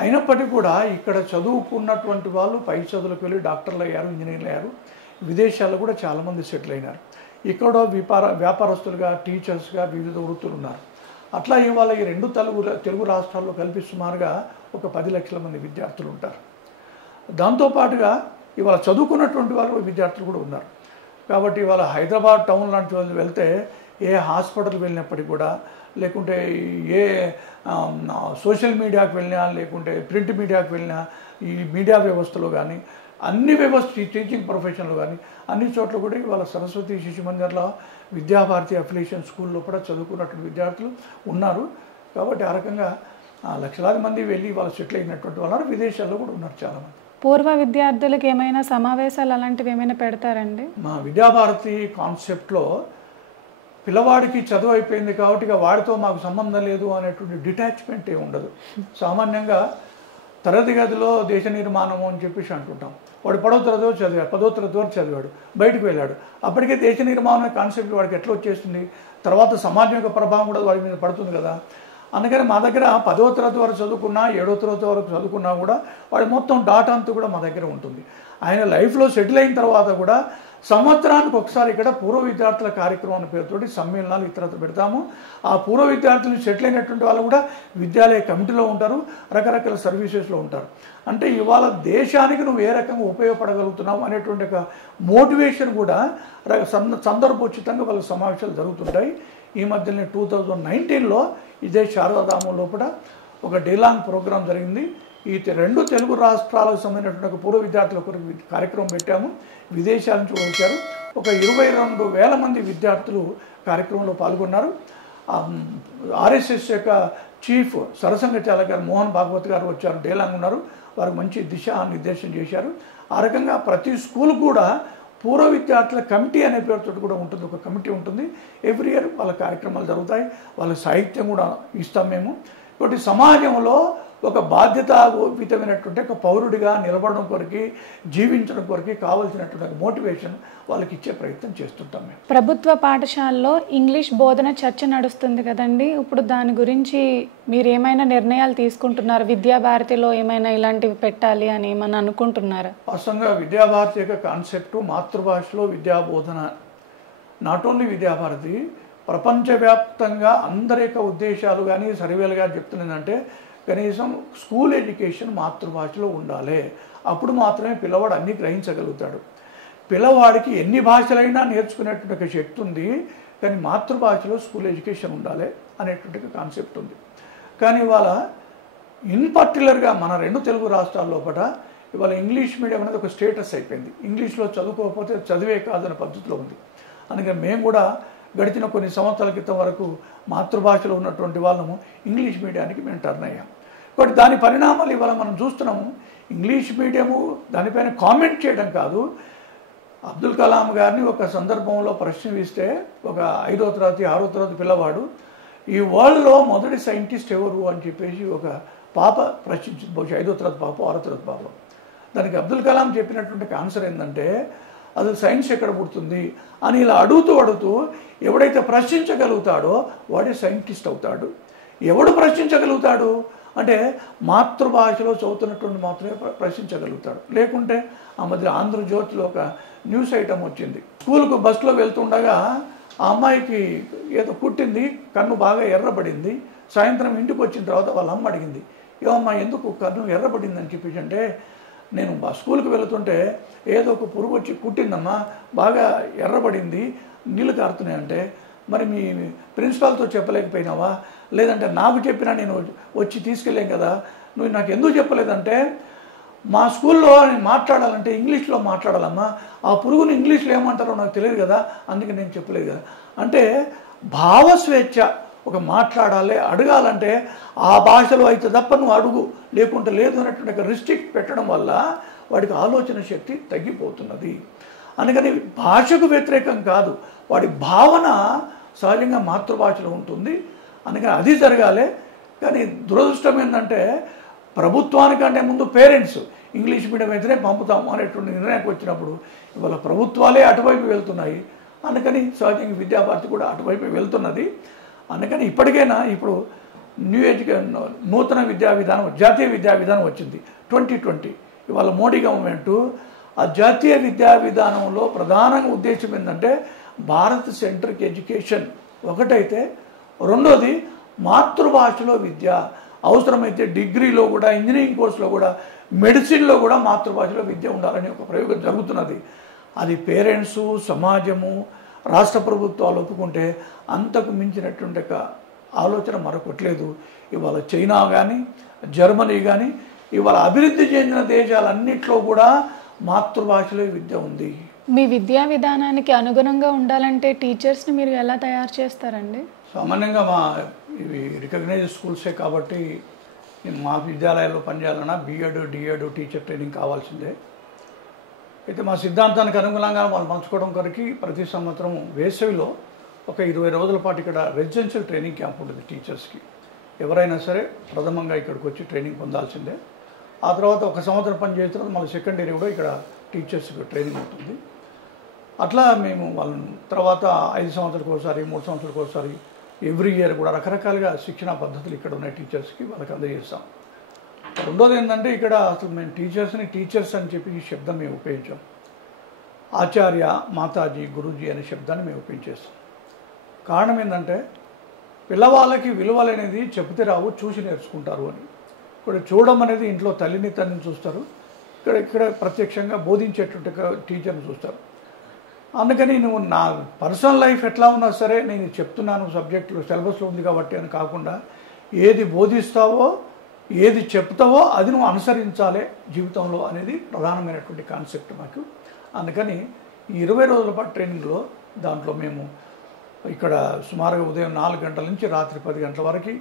అయినప్పటికీ కూడా ఇక్కడ చదువుకున్నటువంటి వాళ్ళు పై చదువులకు వెళ్ళి డాక్టర్లు అయ్యారు, ఇంజనీర్లు అయ్యారు, విదేశాల్లో కూడా చాలామంది సెటిల్ అయినారు. ఇక్కడ వ్యాపారస్తులుగా, టీచర్స్గా వివిధ వృత్తులు ఉన్నారు. అట్లా ఇవాళ ఈ 2 తెలుగు రాష్ట్రాల్లో కలిపి సుమారుగా ఒక 10 లక్షల మంది విద్యార్థులు ఉంటారు. దాంతోపాటుగా ఇవాళ చదువుకున్నటువంటి వాళ్ళు విద్యార్థులు కూడా ఉన్నారు. కాబట్టి ఇవాళ హైదరాబాద్ టౌన్ లాంటి వాళ్ళు వెళ్తే ఏ హాస్పిటల్ వెళ్ళినప్పటికీ కూడా, లేకుంటే ఏ సోషల్ మీడియాకి వెళ్ళినా, లేకుంటే ప్రింట్ మీడియాకి వెళ్ళినా, ఈ మీడియా వ్యవస్థలో కానీ అన్ని వ్యవస్థ, టీచింగ్ ప్రొఫెషన్లో కానీ అన్ని చోట్ల కూడా ఇవాళ సరస్వతి శిశు మందిర్లో విద్యాభారతి అఫిలియేషన్ స్కూల్లో కూడా చదువుకున్నటువంటి విద్యార్థులు ఉన్నారు. కాబట్టి ఆ రకంగా లక్షలాది మంది వెళ్ళి వాళ్ళు సెటిల్ అయినటువంటి వాళ్ళు విదేశాల్లో కూడా ఉన్నారు చాలామంది. పూర్వ విద్యార్థులకు ఏమైనా సమావేశాలు అలాంటివి ఏమైనా పెడతారండి? మా విద్యాభారతి కాన్సెప్ట్లో పిల్లవాడికి చదువు అయిపోయింది కాబట్టి ఇక వాడితో మాకు సంబంధం లేదు అనేటువంటి డిటాచ్మెంట్ ఏమి ఉండదు. సామాన్యంగా తరగతి గదిలో దేశ నిర్మాణం అని చెప్పేసి అంటుంటాం. వాడు 10వ తరగతి వరకు చదివాడు, 10వ తరగతి వరకు చదివాడు, బయటకు వెళ్ళాడు, అప్పటికే దేశ నిర్మాణం కాన్సెప్ట్ వాడికి ఎట్లా వచ్చేస్తుంది, తర్వాత సమాజం యొక్క ప్రభావం కూడా వాడి మీద పడుతుంది కదా. అందుకని మా దగ్గర 10వ తరగతి వరకు చదువుకున్నా, 7వ తరగతి వరకు చదువుకున్నా కూడా వాడి మొత్తం డాటా అంతా కూడా మా దగ్గర ఉంటుంది. ఆయన లైఫ్లో సెటిల్ అయిన తర్వాత కూడా సంవత్సరానికి ఒకసారి ఇక్కడ పూర్వ విద్యార్థుల కార్యక్రమం అనే పేరుతోటి సమ్మేళనాలు ఇతరత్ర పెడతాము. ఆ పూర్వ విద్యార్థులు సెటిల్ అయినటువంటి వాళ్ళు కూడా విద్యాలయ కమిటీలో ఉంటారు, రకరకాల సర్వీసెస్లో ఉంటారు. అంటే ఇవాళ దేశానికి నువ్వు ఏ రకంగా ఉపయోగపడగలుగుతున్నావు అనేటువంటి ఒక మోటివేషన్ కూడా సందర్భోచితంగా వాళ్ళ సమావేశాలు జరుగుతుంటాయి. ఈ మధ్యనే 2019లో ఇదే శారదాధామం లోపల ఒక డేలాంగ్ ప్రోగ్రాం జరిగింది. ఈ 2 తెలుగు రాష్ట్రాలకు సంబంధించినటువంటి ఒక పూర్వ విద్యార్థుల కొరకు కార్యక్రమం పెట్టాము. విదేశాల నుంచి వచ్చారు. ఒక 22,000 మంది విద్యార్థులు కార్యక్రమంలో పాల్గొన్నారు. ఆర్ఎస్ఎస్ యొక్క చీఫ్ సరసంఘ చాలక్ గారు మోహన్ భాగవత్ గారు వచ్చారు, డేలాంగ్ ఉన్నారు. వారికి మంచి దిశానిర్దేశం చేశారు. ఆ రకంగా ప్రతి స్కూల్ కూడా పూర్వ విద్యార్థుల కమిటీ అనే పేరుతో కూడా ఉంటుంది, ఒక కమిటీ ఉంటుంది. ఎవ్రీ ఇయర్ వాళ్ళ కార్యక్రమాలు జరుగుతాయి. వాళ్ళ సాహిత్యం కూడా ఇస్తాం మేము. కాబట్టి సమాజంలో ఒక బాధ్యతాయుతమైనటువంటి ఒక పౌరుడిగా నిలబడడం కొరకు, జీవించడం కొరకు కావాల్సినటువంటి మోటివేషన్ వాళ్ళకి ఇచ్చే ప్రయత్నం చేస్తుంటాం మేము. ప్రభుత్వ పాఠశాలలో ఇంగ్లీష్ బోధన చర్చ నడుస్తుంది కదండి. ఇప్పుడు దాని గురించి మీరు ఏమైనా నిర్ణయాలు తీసుకుంటున్నారు? విద్యాభారతిలో ఏమైనా ఇలాంటివి పెట్టాలి అని ఏమైనా అనుకుంటున్నారా? వాస్తవంగా విద్యాభారతి యొక్క కాన్సెప్ట్ మాతృభాషలో విద్యాబోధన, నాట్ ఓన్లీ విద్యాభారతి, ప్రపంచవ్యాప్తంగా అందరి యొక్క ఉద్దేశాలు కానీ సర్వేలు కానీ చెప్తున్నదంటే కనీసం స్కూల్ ఎడ్యుకేషన్ మాతృభాషలో ఉండాలి. అప్పుడు మాత్రమే పిల్లవాడు అన్నీ గ్రహించగలుగుతాడు. పిల్లవాడికి ఎన్ని భాషలైనా నేర్చుకునేటువంటి ఒక శక్తి ఉంది, కానీ మాతృభాషలో స్కూల్ ఎడ్యుకేషన్ ఉండాలి అనేటువంటి కాన్సెప్ట్ ఉంది. కానీ ఇవాళ ఇన్ పర్టికులర్గా మన 2 తెలుగు రాష్ట్రాల లోపల ఇవాళ ఇంగ్లీష్ మీడియం అనేది ఒక స్టేటస్ అయిపోయింది. ఇంగ్లీష్లో చదువుకోకపోతే చదివే కాదనే పద్ధతిలో ఉంది. అందుకని మేము కూడా గడిచిన కొన్ని సంవత్సరాల క్రితం వరకు మాతృభాషలో ఉన్నటువంటి వాళ్ళము ఇంగ్లీష్ మీడియానికి మేము టర్న్ అయ్యాం. కాబట్టి దాని పరిణామాలు ఇవాళ మనం చూస్తున్నాము. ఇంగ్లీష్ మీడియము దానిపైన కామెంట్ చేయడం కాదు. అబ్దుల్ కలాం గారిని ఒక సందర్భంలో ప్రశ్న వేస్తే ఒక 5వ తరగతి 6వ తరగతి పిల్లవాడు ఈ వరల్డ్లో మొదటి సైంటిస్ట్ ఎవరు అని చెప్పేసి ఒక పాప ప్రశ్నించింది. బహుశా 5వ తరగతి పాప 6వ తరగతి పాప. దానికి అబ్దుల్ కలాం చెప్పినటువంటి ఆన్సర్ ఏంటంటే అసలు సైన్స్ ఎక్కడ పుడుతుంది అని ఇలా అడుగుతూ ఎవడైతే ప్రశ్నించగలుగుతాడో వాడే సైంటిస్ట్ అవుతాడు. ఎవడు ప్రశ్నించగలుగుతాడు అంటే మాతృభాషలో చదువుతున్నటువంటి మాత్రమే ప్రశ్నించగలుగుతాడు. లేకుంటే ఆ మధ్య ఆంధ్రజ్యోతిలో ఒక న్యూస్ ఐటమ్ వచ్చింది. స్కూల్కు బస్సులో వెళ్తుండగా ఆ అమ్మాయికి ఏదో కుట్టింది, కన్ను బాగా ఎర్రబడింది. సాయంత్రం ఇంటికి వచ్చిన తర్వాత వాళ్ళ అమ్మ అడిగింది, ఏమమ్మా ఎందుకు కన్ను ఎర్రబడింది అని చెప్పేసి అంటే, నేను స్కూల్కి వెళుతుంటే ఏదో ఒక పురుగు వచ్చి కుట్టిందమ్మా, బాగా ఎర్రబడింది, నీళ్ళు కారుతున్నాయంటే, మరి మీ ప్రిన్సిపాల్తో చెప్పలేకపోయినావా? లేదంటే నాకు చెప్పినా నేను వచ్చి తీసుకెళ్ళాం కదా, నువ్వు నాకు ఎందుకు చెప్పలేదంటే, మా స్కూల్లో నేను మాట్లాడాలంటే ఇంగ్లీష్లో మాట్లాడాలమ్మా, ఆ పురుగుని ఇంగ్లీష్లో ఏమంటారో నాకు తెలియదు కదా, అందుకే నేను చెప్పలేదు కదా. అంటే భావస్వేచ్ఛ, ఒక మాట్లాడాలి అడగాలంటే ఆ భాషలో అయితే తప్ప నువ్వు అడుగు, లేకుంటే లేదు అన్నటువంటి ఒక రిస్ట్రిక్ట్ పెట్టడం వల్ల వాడికి ఆలోచన శక్తి తగ్గిపోతున్నది. అందుకని భాషకు వ్యతిరేకం కాదు, వాడి భావన సహజంగా మాతృభాషలో ఉంటుంది. అందుకని అది జరగాలి. కానీ దురదృష్టం ఏంటంటే ప్రభుత్వానికంటే ముందు పేరెంట్స్ ఇంగ్లీష్ మీడియం అయితేనే పంపుతాము అనేటువంటి నిర్ణయానికి వచ్చినప్పుడు ఇవాళ ప్రభుత్వాలే అటువైపు వెళ్తున్నాయి. అందుకని సహజంగా విద్యాభారతి కూడా అటువైపు వెళ్తున్నది. అందుకని ఇప్పటికైనా ఇప్పుడు నూతన విద్యా విధానం, జాతీయ విద్యా విధానం వచ్చింది 2020. ఇవాళ మోడీ గవర్నమెంటు ఆ జాతీయ విద్యా విధానంలో ప్రధానంగా ఉద్దేశం ఏంటంటే భారత్ సెంట్రిక్ ఎడ్యుకేషన్ ఒకటైతే, రెండోది మాతృభాషలో విద్య, అవసరమైతే డిగ్రీలో కూడా, ఇంజనీరింగ్ కోర్సులో కూడా, మెడిసిన్లో కూడా మాతృభాషలో విద్య ఉండాలని ఒక ప్రయోగం జరుగుతున్నది. అది పేరెంట్సు, సమాజము, రాష్ట్ర ప్రభుత్వాలు ఒప్పుకుంటే అంతకు మించినటువంటి ఆలోచన మరొకట్లేదు. ఇవాళ చైనా కానీ, జర్మనీ కానీ, ఇవాళ అభివృద్ధి చెందిన దేశాలన్నింటిలో కూడా మాతృభాషలో విద్య ఉంది. మీ విద్యా విధానానికి అనుగుణంగా ఉండాలంటే టీచర్స్ని మీరు ఎలా తయారు చేస్తారండి? సామాన్యంగా మా ఇవి రికగ్నైజ్ స్కూల్సే కాబట్టి నేను మా విద్యాలయాల్లో పనిచేయాలన్నా బిఎడ్, డిఎడ్ టీచర్ ట్రైనింగ్ కావాల్సిందే. అయితే మా సిద్ధాంతానికి అనుగుణంగా వాళ్ళు పంచుకోవడం కొరకు ప్రతి సంవత్సరం వేసవిలో ఒక 20 రోజుల పాటు ఇక్కడ రెసిడెన్షియల్ ట్రైనింగ్ క్యాంప్ ఉంటుంది టీచర్స్కి. ఎవరైనా సరే ప్రథమంగా ఇక్కడికి వచ్చి ట్రైనింగ్ పొందాల్సిందే. ఆ తర్వాత ఒక సంవత్సరం పని చేసిన తర్వాత మళ్ళీ సెకండ్ ఇయర్ కూడా ఇక్కడ టీచర్స్కి ట్రైనింగ్ ఉంటుంది. అట్లా మేము వాళ్ళని తర్వాత 5 సంవత్సరాలకు ఒకసారి, 3 సంవత్సరాలకు ఒకసారి, ఎవ్రీ ఇయర్ కూడా రకరకాలుగా శిక్షణా పద్ధతులు ఇక్కడ ఉన్న టీచర్స్కి వాళ్ళకి అందజేస్తాం. రెండోది ఏంటంటే ఇక్కడ అసలు మేము టీచర్స్ని టీచర్స్ అని చెప్పి ఈ శబ్దం మేము ఉపయోగించాం. ఆచార్య, మాతాజీ, గురూజీ అనే శబ్దాన్ని మేము ఉపయోగించేస్తాం. కారణం ఏంటంటే పిల్లవాళ్ళకి విలువలు అనేది చెబితే రావు, చూసి నేర్చుకుంటారు అని. ఇక్కడ చూడడం అనేది ఇంట్లో తల్లిని తండ్రిని చూస్తారు, ఇక్కడ ప్రత్యక్షంగా బోధించేటువంటి టీచర్ని చూస్తారు. అందుకని నువ్వు నా పర్సనల్ లైఫ్ ఎట్లా ఉన్నా సరే నేను చెప్తున్నాను, సబ్జెక్టులు సిలబస్లో ఉంది కాబట్టి అని కాకుండా ఏది బోధిస్తావో ఏది చెప్తావో అది నువ్వు అనుసరించాలి జీవితంలో అనేది ప్రధానమైనటువంటి కాన్సెప్ట్ మాకు. అందుకని ఈ 20 రోజుల పాటు ట్రైనింగ్లో దాంట్లో మేము ఇక్కడ సుమారుగా ఉదయం 4 గంటల నుంచి రాత్రి 10 గంటల వరకు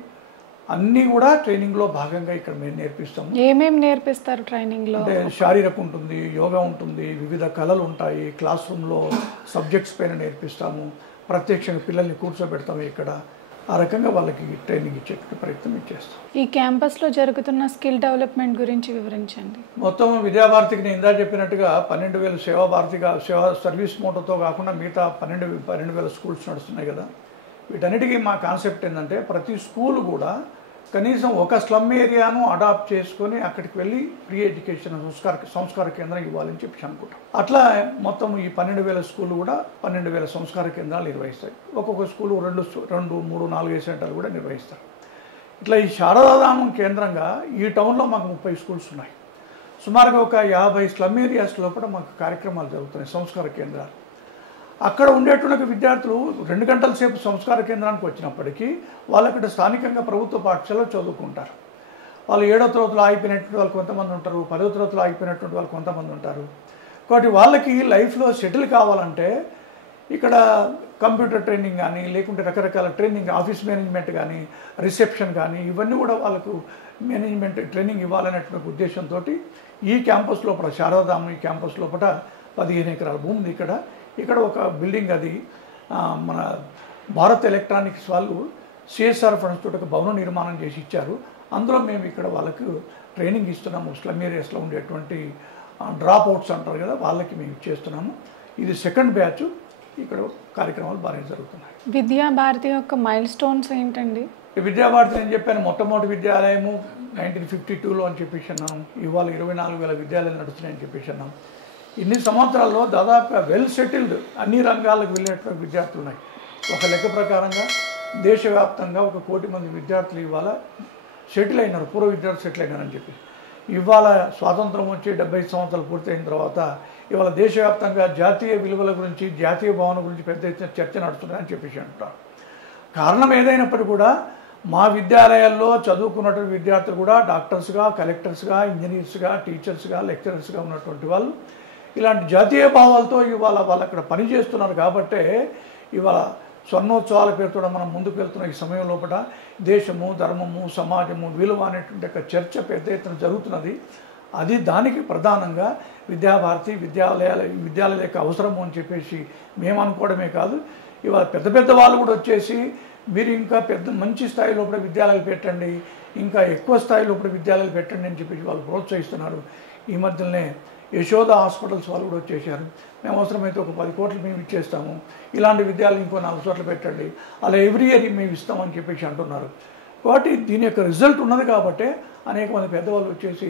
అన్నీ కూడా ట్రైనింగ్లో భాగంగా ఇక్కడ మేము నేర్పిస్తాము. ఏమేమి నేర్పిస్తారు ట్రైనింగ్లో? అంటే శారీరక ఉంటుంది, యోగా ఉంటుంది, వివిధ కళలు ఉంటాయి, క్లాస్ రూమ్లో సబ్జెక్ట్స్ పైన నేర్పిస్తాము, ప్రత్యక్షంగా పిల్లల్ని కూర్చోబెడతాము. ఇక్కడ ఆ రకంగా వాళ్ళకి ట్రైనింగ్ ఇచ్చే ప్రయత్నం చేస్తాం. ఈ క్యాంపస్లో జరుగుతున్న స్కిల్ డెవలప్మెంట్ గురించి వివరించండి. మొత్తం విద్యాభారతికి నేను ఇందా చెప్పినట్టుగా 12,000 సేవాభారతిగా సేవా సర్వీస్ మోటోతో కాకుండా మిగతా 12,000 స్కూల్స్ నడుస్తున్నాయి కదా. వీటన్నిటికీ మా కాన్సెప్ట్ ఏంటంటే ప్రతి స్కూల్ కూడా కనీసం ఒక స్లమ్ ఏరియాను అడాప్ట్ చేసుకొని అక్కడికి వెళ్ళి ప్రీ ఎడ్యుకేషన్ సంస్కార కేంద్రం ఇవ్వాలని చెప్పి అనుకుంటాం. అట్లా మొత్తం ఈ 12,000 స్కూళ్ళు కూడా 12,000 సంస్కార కేంద్రాలు నిర్వహిస్తాయి. ఒక్కొక్క స్కూలు 2, 3, 4, 5 సెంటర్లు కూడా నిర్వహిస్తారు. ఇట్లా ఈ శారదాధామం కేంద్రంగా ఈ టౌన్లో మాకు 30 స్కూల్స్ ఉన్నాయి. సుమారుగా ఒక 50 స్లమ్ ఏరియాస్లో కూడా మాకు కార్యక్రమాలు జరుగుతున్నాయి, సంస్కార కేంద్రాలు. అక్కడ ఉండేటువంటి విద్యార్థులు 2 గంటల సేపు సంస్కార కేంద్రానికి వచ్చినప్పటికీ వాళ్ళు అక్కడ స్థానికంగా ప్రభుత్వ పాఠశాలలో చదువుకుంటారు. వాళ్ళు 7వ తరగతిలో ఆగిపోయినటువంటి వాళ్ళు కొంతమంది ఉంటారు, 10వ తరగతిలో ఆగిపోయినటువంటి వాళ్ళు కొంతమంది ఉంటారు. కాబట్టి వాళ్ళకి లైఫ్లో సెటిల్ కావాలంటే ఇక్కడ కంప్యూటర్ ట్రైనింగ్ కానీ లేకుంటే రకరకాల ట్రైనింగ్, ఆఫీస్ మేనేజ్మెంట్ కానీ, రిసెప్షన్ కానీ ఇవన్నీ కూడా వాళ్ళకు మేనేజ్మెంట్ ట్రైనింగ్ ఇవ్వాలనేటువంటి ఉద్దేశంతో ఈ క్యాంపస్ లోపల శారదాధామం ఈ క్యాంపస్ లోపల 15 ఎకరాల భూమి ఉంది. ఇక్కడ ఒక బిల్డింగ్ అది మన భారత్ ఎలక్ట్రానిక్స్ వాళ్ళు సిఎస్ఆర్ ఫండ్స్ తోటి ఒక భవనం నిర్మాణం చేసి ఇచ్చారు. అందులో మేము ఇక్కడ వాళ్ళకు ట్రైనింగ్ ఇస్తున్నాము. స్లమ్ ఏరియాస్లో ఉండేటువంటి డ్రాప్ అవుట్స్ అంటారు కదా, వాళ్ళకి మేము ఇచ్చేస్తున్నాము. ఇది 2nd బ్యాచ్. ఇక్కడ కార్యక్రమాలు బాగా జరుగుతున్నాయి. విద్యాభారతి యొక్క మైల్ స్టోన్స్ ఏంటండి? విద్యాభారతి నేను చెప్పాను, మొట్టమొదటి విద్యాలయము 1952లో అని చెప్పేసి అన్నాను. ఇవాళ 24,000 విద్యాలయాలు నడుస్తున్నాయని చెప్పేసి అన్నాం. ఇన్ని సంవత్సరాల్లో దాదాపుగా వెల్ సెటిల్డ్ అన్ని రంగాలకు వెళ్ళేటువంటి విద్యార్థులు ఉన్నాయి. ఒక లెక్క ప్రకారంగా దేశవ్యాప్తంగా 1 కోటి మంది విద్యార్థులు ఇవాళ సెటిల్ అయినారు, పూర్వ విద్యార్థులు సెటిల్ అయినారని చెప్పి. ఇవాళ స్వాతంత్రం వచ్చి 75 సంవత్సరాలు పూర్తయిన తర్వాత ఇవాళ దేశవ్యాప్తంగా జాతీయ విలువల గురించి, జాతీయ భావన గురించి పెద్ద ఎత్తున చర్చ నడుస్తుందని చెప్పేసి అంటారు. కారణం ఏదైనప్పటికీ కూడా మా విద్యాలయాల్లో చదువుకున్నటువంటి విద్యార్థులు కూడా డాక్టర్స్గా, కలెక్టర్స్గా, ఇంజనీర్స్గా, టీచర్స్గా, లెక్చరర్స్గా ఉన్నటువంటి వాళ్ళు ఇలాంటి జాతీయ భావాలతో ఇవాళ వాళ్ళు అక్కడ పనిచేస్తున్నారు. కాబట్టే ఇవాళ స్వర్ణోత్సవాల పేరుతో మనం ముందుకు వెళ్తున్న ఈ సమయం లోపల దేశము, ధర్మము, సమాజము, విలువ అనేటువంటి ఒక చర్చ పెద్ద ఎత్తున జరుగుతున్నది. అది దానికి ప్రధానంగా విద్యాభారతి విద్యాలయాల యొక్క అవసరము అని చెప్పేసి మేము అనుకోవడమే కాదు, ఇవాళ పెద్ద వాళ్ళు కూడా వచ్చేసి మీరు ఇంకా మంచి స్థాయిలో కూడా విద్యాలయాలు పెట్టండి, ఇంకా ఎక్కువ స్థాయిలో కూడా విద్యాలయాలు పెట్టండి అని చెప్పేసి వాళ్ళు ప్రోత్సహిస్తున్నారు. ఈ మధ్యలోనే యశోద హాస్పిటల్స్ వాళ్ళు కూడా వచ్చేసారు. మేము అవసరమైతే ఒక 10 కోట్లు మేము ఇచ్చేస్తాము, ఇలాంటి విద్యాలయం ఇంకో 4 చోట్ల పెట్టండి, అలా ఎవ్రీ ఇయర్ మేము ఇస్తామని చెప్పేసి అంటున్నారు. కాబట్టి దీని యొక్క రిజల్ట్ ఉన్నది కాబట్టి అనేక మంది పెద్దవాళ్ళు వచ్చేసి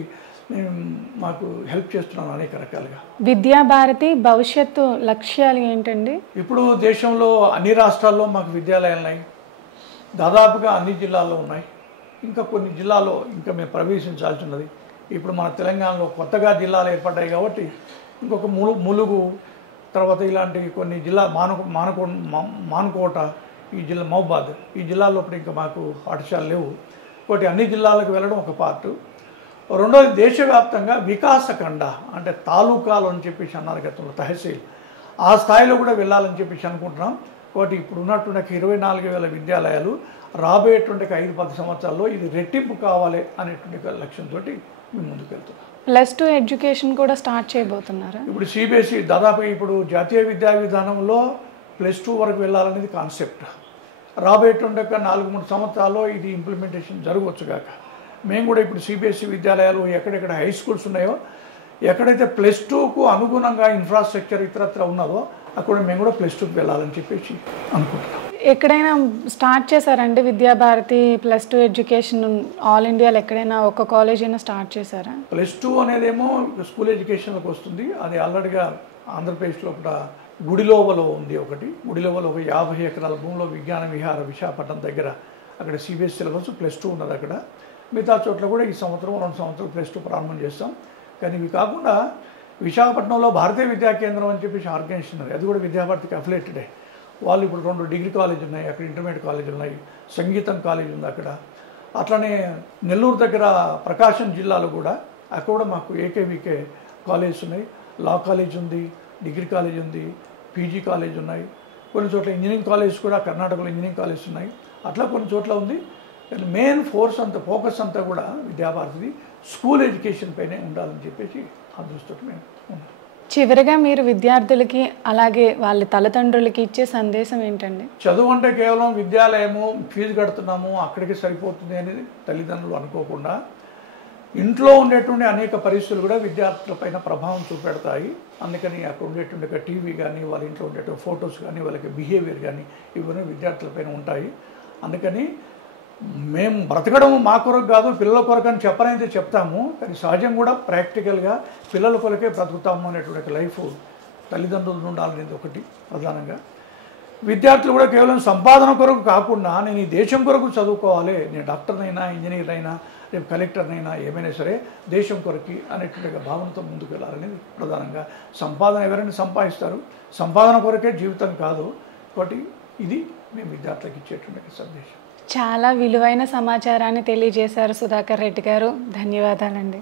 మాకు హెల్ప్ చేస్తున్నాను అనేక రకాలుగా. విద్యాభారతి భవిష్యత్తు లక్ష్యాలు ఏంటండి? ఇప్పుడు దేశంలో అన్ని రాష్ట్రాల్లో మాకు విద్యాలయాలు ఉన్నాయి, దాదాపుగా అన్ని జిల్లాల్లో ఉన్నాయి. ఇంకా కొన్ని జిల్లాల్లో ఇంకా మేము ప్రవేశించాల్సి ఉన్నది. ఇప్పుడు మన తెలంగాణలో కొత్తగా జిల్లాలు ఏర్పడ్డాయి కాబట్టి ఇంకొక ములుగు, తర్వాత ఇలాంటి కొన్ని జిల్లా మానుకోట, ఈ జిల్లా మహబాద్, ఈ జిల్లాలో ఇంకా మాకు పాఠశాలలు లేవు. ఒకటి అన్ని జిల్లాలకు వెళ్ళడం ఒక పార్టు. రెండోది దేశవ్యాప్తంగా వికాసఖండ అంటే తాలూకాలు అని చెప్పేసి అన్నారు గతంలో, తహసీల్, ఆ స్థాయిలో కూడా వెళ్ళాలని చెప్పేసి అనుకుంటున్నాం. కాబట్టి ఇప్పుడు ఉన్నటువంటి 24,000 విద్యాలయాలు రాబోయేటువంటి 5-10 సంవత్సరాల్లో ఇది రెట్టింపు కావాలి అనేటువంటి లక్ష్యంతో మేము ముందుకు వెళ్తున్నాం. +2 ఎడ్యుకేషన్ కూడా స్టార్ట్ చేయబోతున్నారా? ఇప్పుడు సిబిఎస్ఈ దాదాపుగా ఇప్పుడు జాతీయ విద్యా విధానంలో +2 వరకు వెళ్ళాలనేది కాన్సెప్ట్. రాబోయేటువంటి 4-3 సంవత్సరాల్లో ఇది ఇంప్లిమెంటేషన్ జరగవచ్చు కాక మేము కూడా ఇప్పుడు సిబిఎస్ఈ విద్యాలయాలు ఎక్కడెక్కడ హై స్కూల్స్ ఉన్నాయో, ఎక్కడైతే +2కు అనుగుణంగా ఇన్ఫ్రాస్ట్రక్చర్ ఇతరత్ర ఉన్నదో అక్కడ మేము కూడా +2కి వెళ్ళాలని చెప్పేసి అనుకుంటున్నాం. ఎక్కడైనా స్టార్ట్ చేశారండి విద్యాభారతి +2 ఎడ్యుకేషన్ ఆల్ ఇండియాలో ఎక్కడైనా ఒక కాలేజ్ అయినా స్టార్ట్ చేశారా? +2 అనేదేమో స్కూల్ ఎడ్యుకేషన్లోకి వస్తుంది. అది ఆల్రెడీగా ఆంధ్రప్రదేశ్లో కూడా గుడిలోవలో ఉంది ఒకటి. గుడిలోవలో ఒక 50 ఎకరాల భూమిలో విజ్ఞాన విహార విశాఖపట్నం దగ్గర అక్కడ CBSE సిలబస్ +2 ఉన్నది అక్కడ. మిగతా చోట్ల కూడా ఈ సంవత్సరం 2 సంవత్సరాలు +2 ప్రారంభం చేస్తాం. కానీ ఇవి కాకుండా విశాఖపట్నంలో భారతీయ విద్యా కేంద్రం అని చెప్పేసి ఆర్గనైజేషన్ ఉన్నది. అది కూడా విద్యాభారతికి అఫిలేటెడే. వాళ్ళు ఇప్పుడు 2 డిగ్రీ కాలేజ్ ఉన్నాయి అక్కడ, ఇంటర్మీడియట్ కాలేజ్ ఉన్నాయి, సంగీతం కాలేజ్ ఉంది అక్కడ. అట్లనే నెల్లూరు దగ్గర ప్రకాశం జిల్లాలో కూడా అక్కడ కూడా మాకు AKVK కాలేజ్ ఉన్నాయి, లా కాలేజ్ ఉంది, డిగ్రీ కాలేజ్ ఉంది, PG కాలేజ్ ఉన్నాయి. కొన్ని చోట్ల ఇంజనీరింగ్ కాలేజ్ కూడా కర్ణాటకలో ఇంజనీరింగ్ కాలేజ్ ఉన్నాయి. అట్లా కొన్ని చోట్ల ఉంది. కానీ మెయిన్ ఫోకస్ అంతా కూడా విద్యాభారతి స్కూల్ ఎడ్యుకేషన్ పైనే ఉండాలని చెప్పేసి ఆ దృష్టితో మేము ఉన్నాం. చివరిగా మీరు విద్యార్థులకి అలాగే వాళ్ళ తల్లిదండ్రులకి ఇచ్చే సందేశం ఏంటండి? చదువు అంటే కేవలం విద్యాలయము, ఫీజు కడుతున్నాము అక్కడికి సరిపోతుంది అనేది తల్లిదండ్రులు అనుకోకుండా ఇంట్లో ఉండేటువంటి అనేక పరిస్థితులు కూడా విద్యార్థులపైన ప్రభావం చూపెడతాయి. అందుకని అక్కడ ఉండేటువంటి టీవీ కానీ, వాళ్ళ ఇంట్లో ఉండేటువంటి ఫొటోస్ కానీ, వాళ్ళకి బిహేవియర్ కానీ ఇవన్నీ విద్యార్థులపైన ఉంటాయి. అందుకని మేము బ్రతకడం మా కొరకు కాదు పిల్లల కొరకు అని చెప్పనైతే చెప్తాము. కానీ సహజం కూడా ప్రాక్టికల్గా పిల్లల కొరకే బ్రతుకుతాము అనేటువంటి లైఫ్ తల్లిదండ్రులు ఉండాలనేది ఒకటి ప్రధానంగా. విద్యార్థులు కూడా కేవలం సంపాదన కొరకు కాకుండా నేను ఈ దేశం కొరకు చదువుకోవాలి, నేను డాక్టర్నైనా, ఇంజనీర్ అయినా, రేపు కలెక్టర్నైనా, ఏమైనా సరే దేశం కొరకి అనేటువంటి భావనతో ముందుకు వెళ్ళాలనేది ప్రధానంగా. సంపాదన ఎవరైనా సంపాదిస్తారు, సంపాదన కొరకే జీవితం కాదు. కాబట్టి ఇది మేము విద్యార్థులకు ఇచ్చేటువంటి సందేశం. చాలా విలువైన సమాచారాన్ని తెలియజేశారు సుధాకర్ రెడ్డి గారు. ధన్యవాదాలండి.